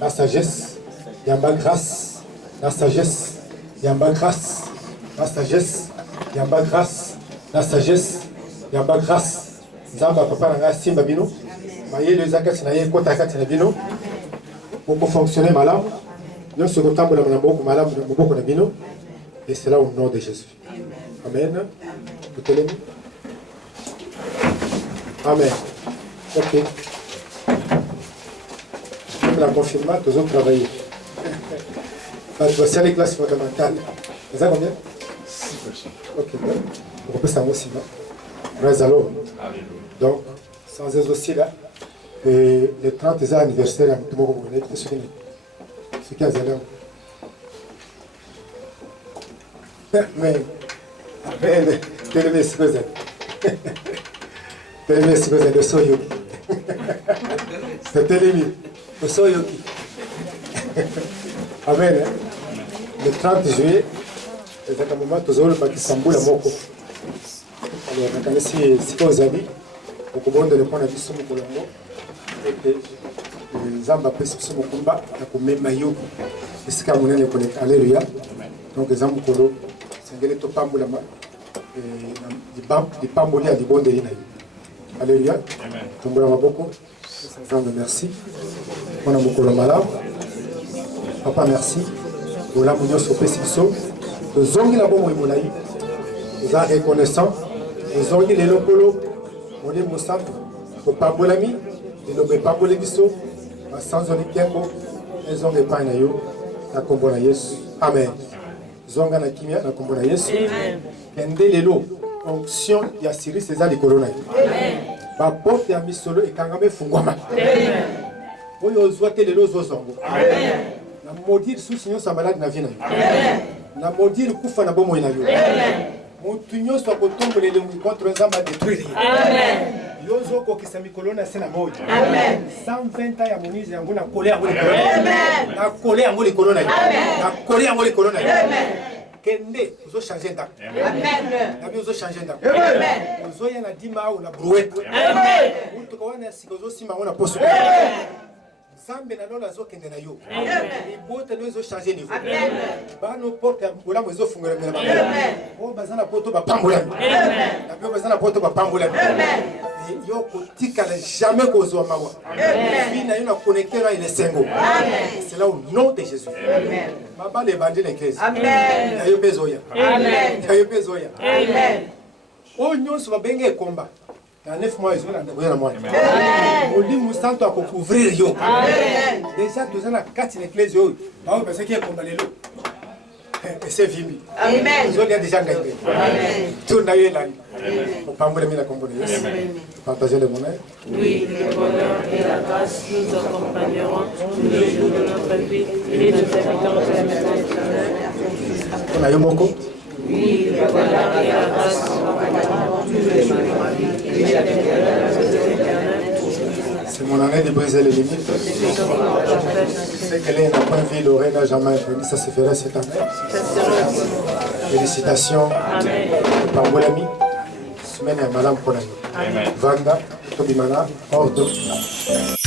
la sagesse. Il y a une grâce, la sagesse. Il y a une grâce, la sagesse. Il y a une grâce, la sagesse. Il y a une grâce. Zamba papa na simba bino. Maye le zakati na ye kota kati na bino. Pour fonctionner malade. Nous sommes contents de la beaucoup malade de beaucoup de bino. Et c'est là au nom de Jésus. Amen. Vous te l'aimez? Amen. Ok. Comme la confirmation, nous avons travaillé. C'est les classes fondamentales. Vous avez combien? 6 personnes. Ok. On peut savoir aussi. Alors. Donc, sans eux aussi là. Et les 30 ans anniversaire, tout le monde connaît. C'est ce qu'il y a là. Mais, Télémé, c'est quoi ça? Télémé, c'est quoi ça? Le Soyoki. C'est Télémé, le Soyoki. Amen. Le 30 juillet, c'est un moment où nous avons Samboula Moko. Alors, on a connaissé ce que vous avez. Au Kobon de répondre à Bissou Mokolongo. Et que les hommes appellent Bissou Mokumba, la Koumé Mayo. Et ce qu'on a connaît. Alléluia. Donc, les hommes Mokolo. C'est un peu de pambolia du bon de l'inaï. Alléluia. Tombola beaucoup. Merci. On a beaucoup de malade. Papa, merci. Pour la mounion sur Pessisso. Nous avons la bonne moulaï. Nous avons reconnaissant. Nous avons les locaux. On est Moussa. Pour Pambolami. Les lobés Pambolegisso. Sans Olikengo. Ils ont des pains à yo. La Combona Yes. Amen. Zonga na kimia na kombo na Yesu. Kende lelo onction ya siri seza likolo na yo. Ba porte ya misolo ekangame fungwama. Oyo ozwa te lelo zozongo. Na maudire susi nyonso malade na vie na yo. Na maudire kufa na bomo na yo. Mutu nyonso akotombolela contre nzamba détruire. Yozo kokisa mikolo na sena moyo. 120 ans ya monize yango na kole yango likolo. Na kole yango likolo na yo. Na kole yango likolo na yo. Kende ozo changer ndako. Na bi ozo changer ndako. Ozo ya na dima ou na brouette. Mutu ko wana siko ozo sima ngona poso. Sambe na lola zo kende na yo. Ibote no zo changer niveau. Ba no porte ya bola mo zo fungela mela. O bazana poto ba pambola. Na bi bazana poto ba pambola. Yo kotika na jamais kozwa mawa. Vie na yo na connecter na ile sengo. C'est là au nom de Jésus. Amen. Baba le bandi l'église. Amen. Ayo pezoya. Amen. Ayo pezoya. Amen. O nyonso ba benge komba. Na 9 mois ils ont na moi. Amen. Oli musanto a couvrir yo. Amen. Déjà tous na 4 l'église yo. Ba parce que komba lelo. Et c'est Vimi. Amen. Ils ont déjà gagné. Amen. Tout n'a eu là. Au Pamboula Mina Combolé. Partagez le monnaie. Oui, le bonheur et la grâce nous accompagneront tous les jours de notre vie et nous habiterons à la maison éternelle. Et Mayomoko. Oui, le bonheur et la grâce c'est mon année de briser les limites. C'est qu'elle n'a pas vu l'oreille n'a jamais entendu, ça se fera cette année. Félicitations. Pambolami. Semaine à Madame Konami. Vanda, Tobimana, hors de.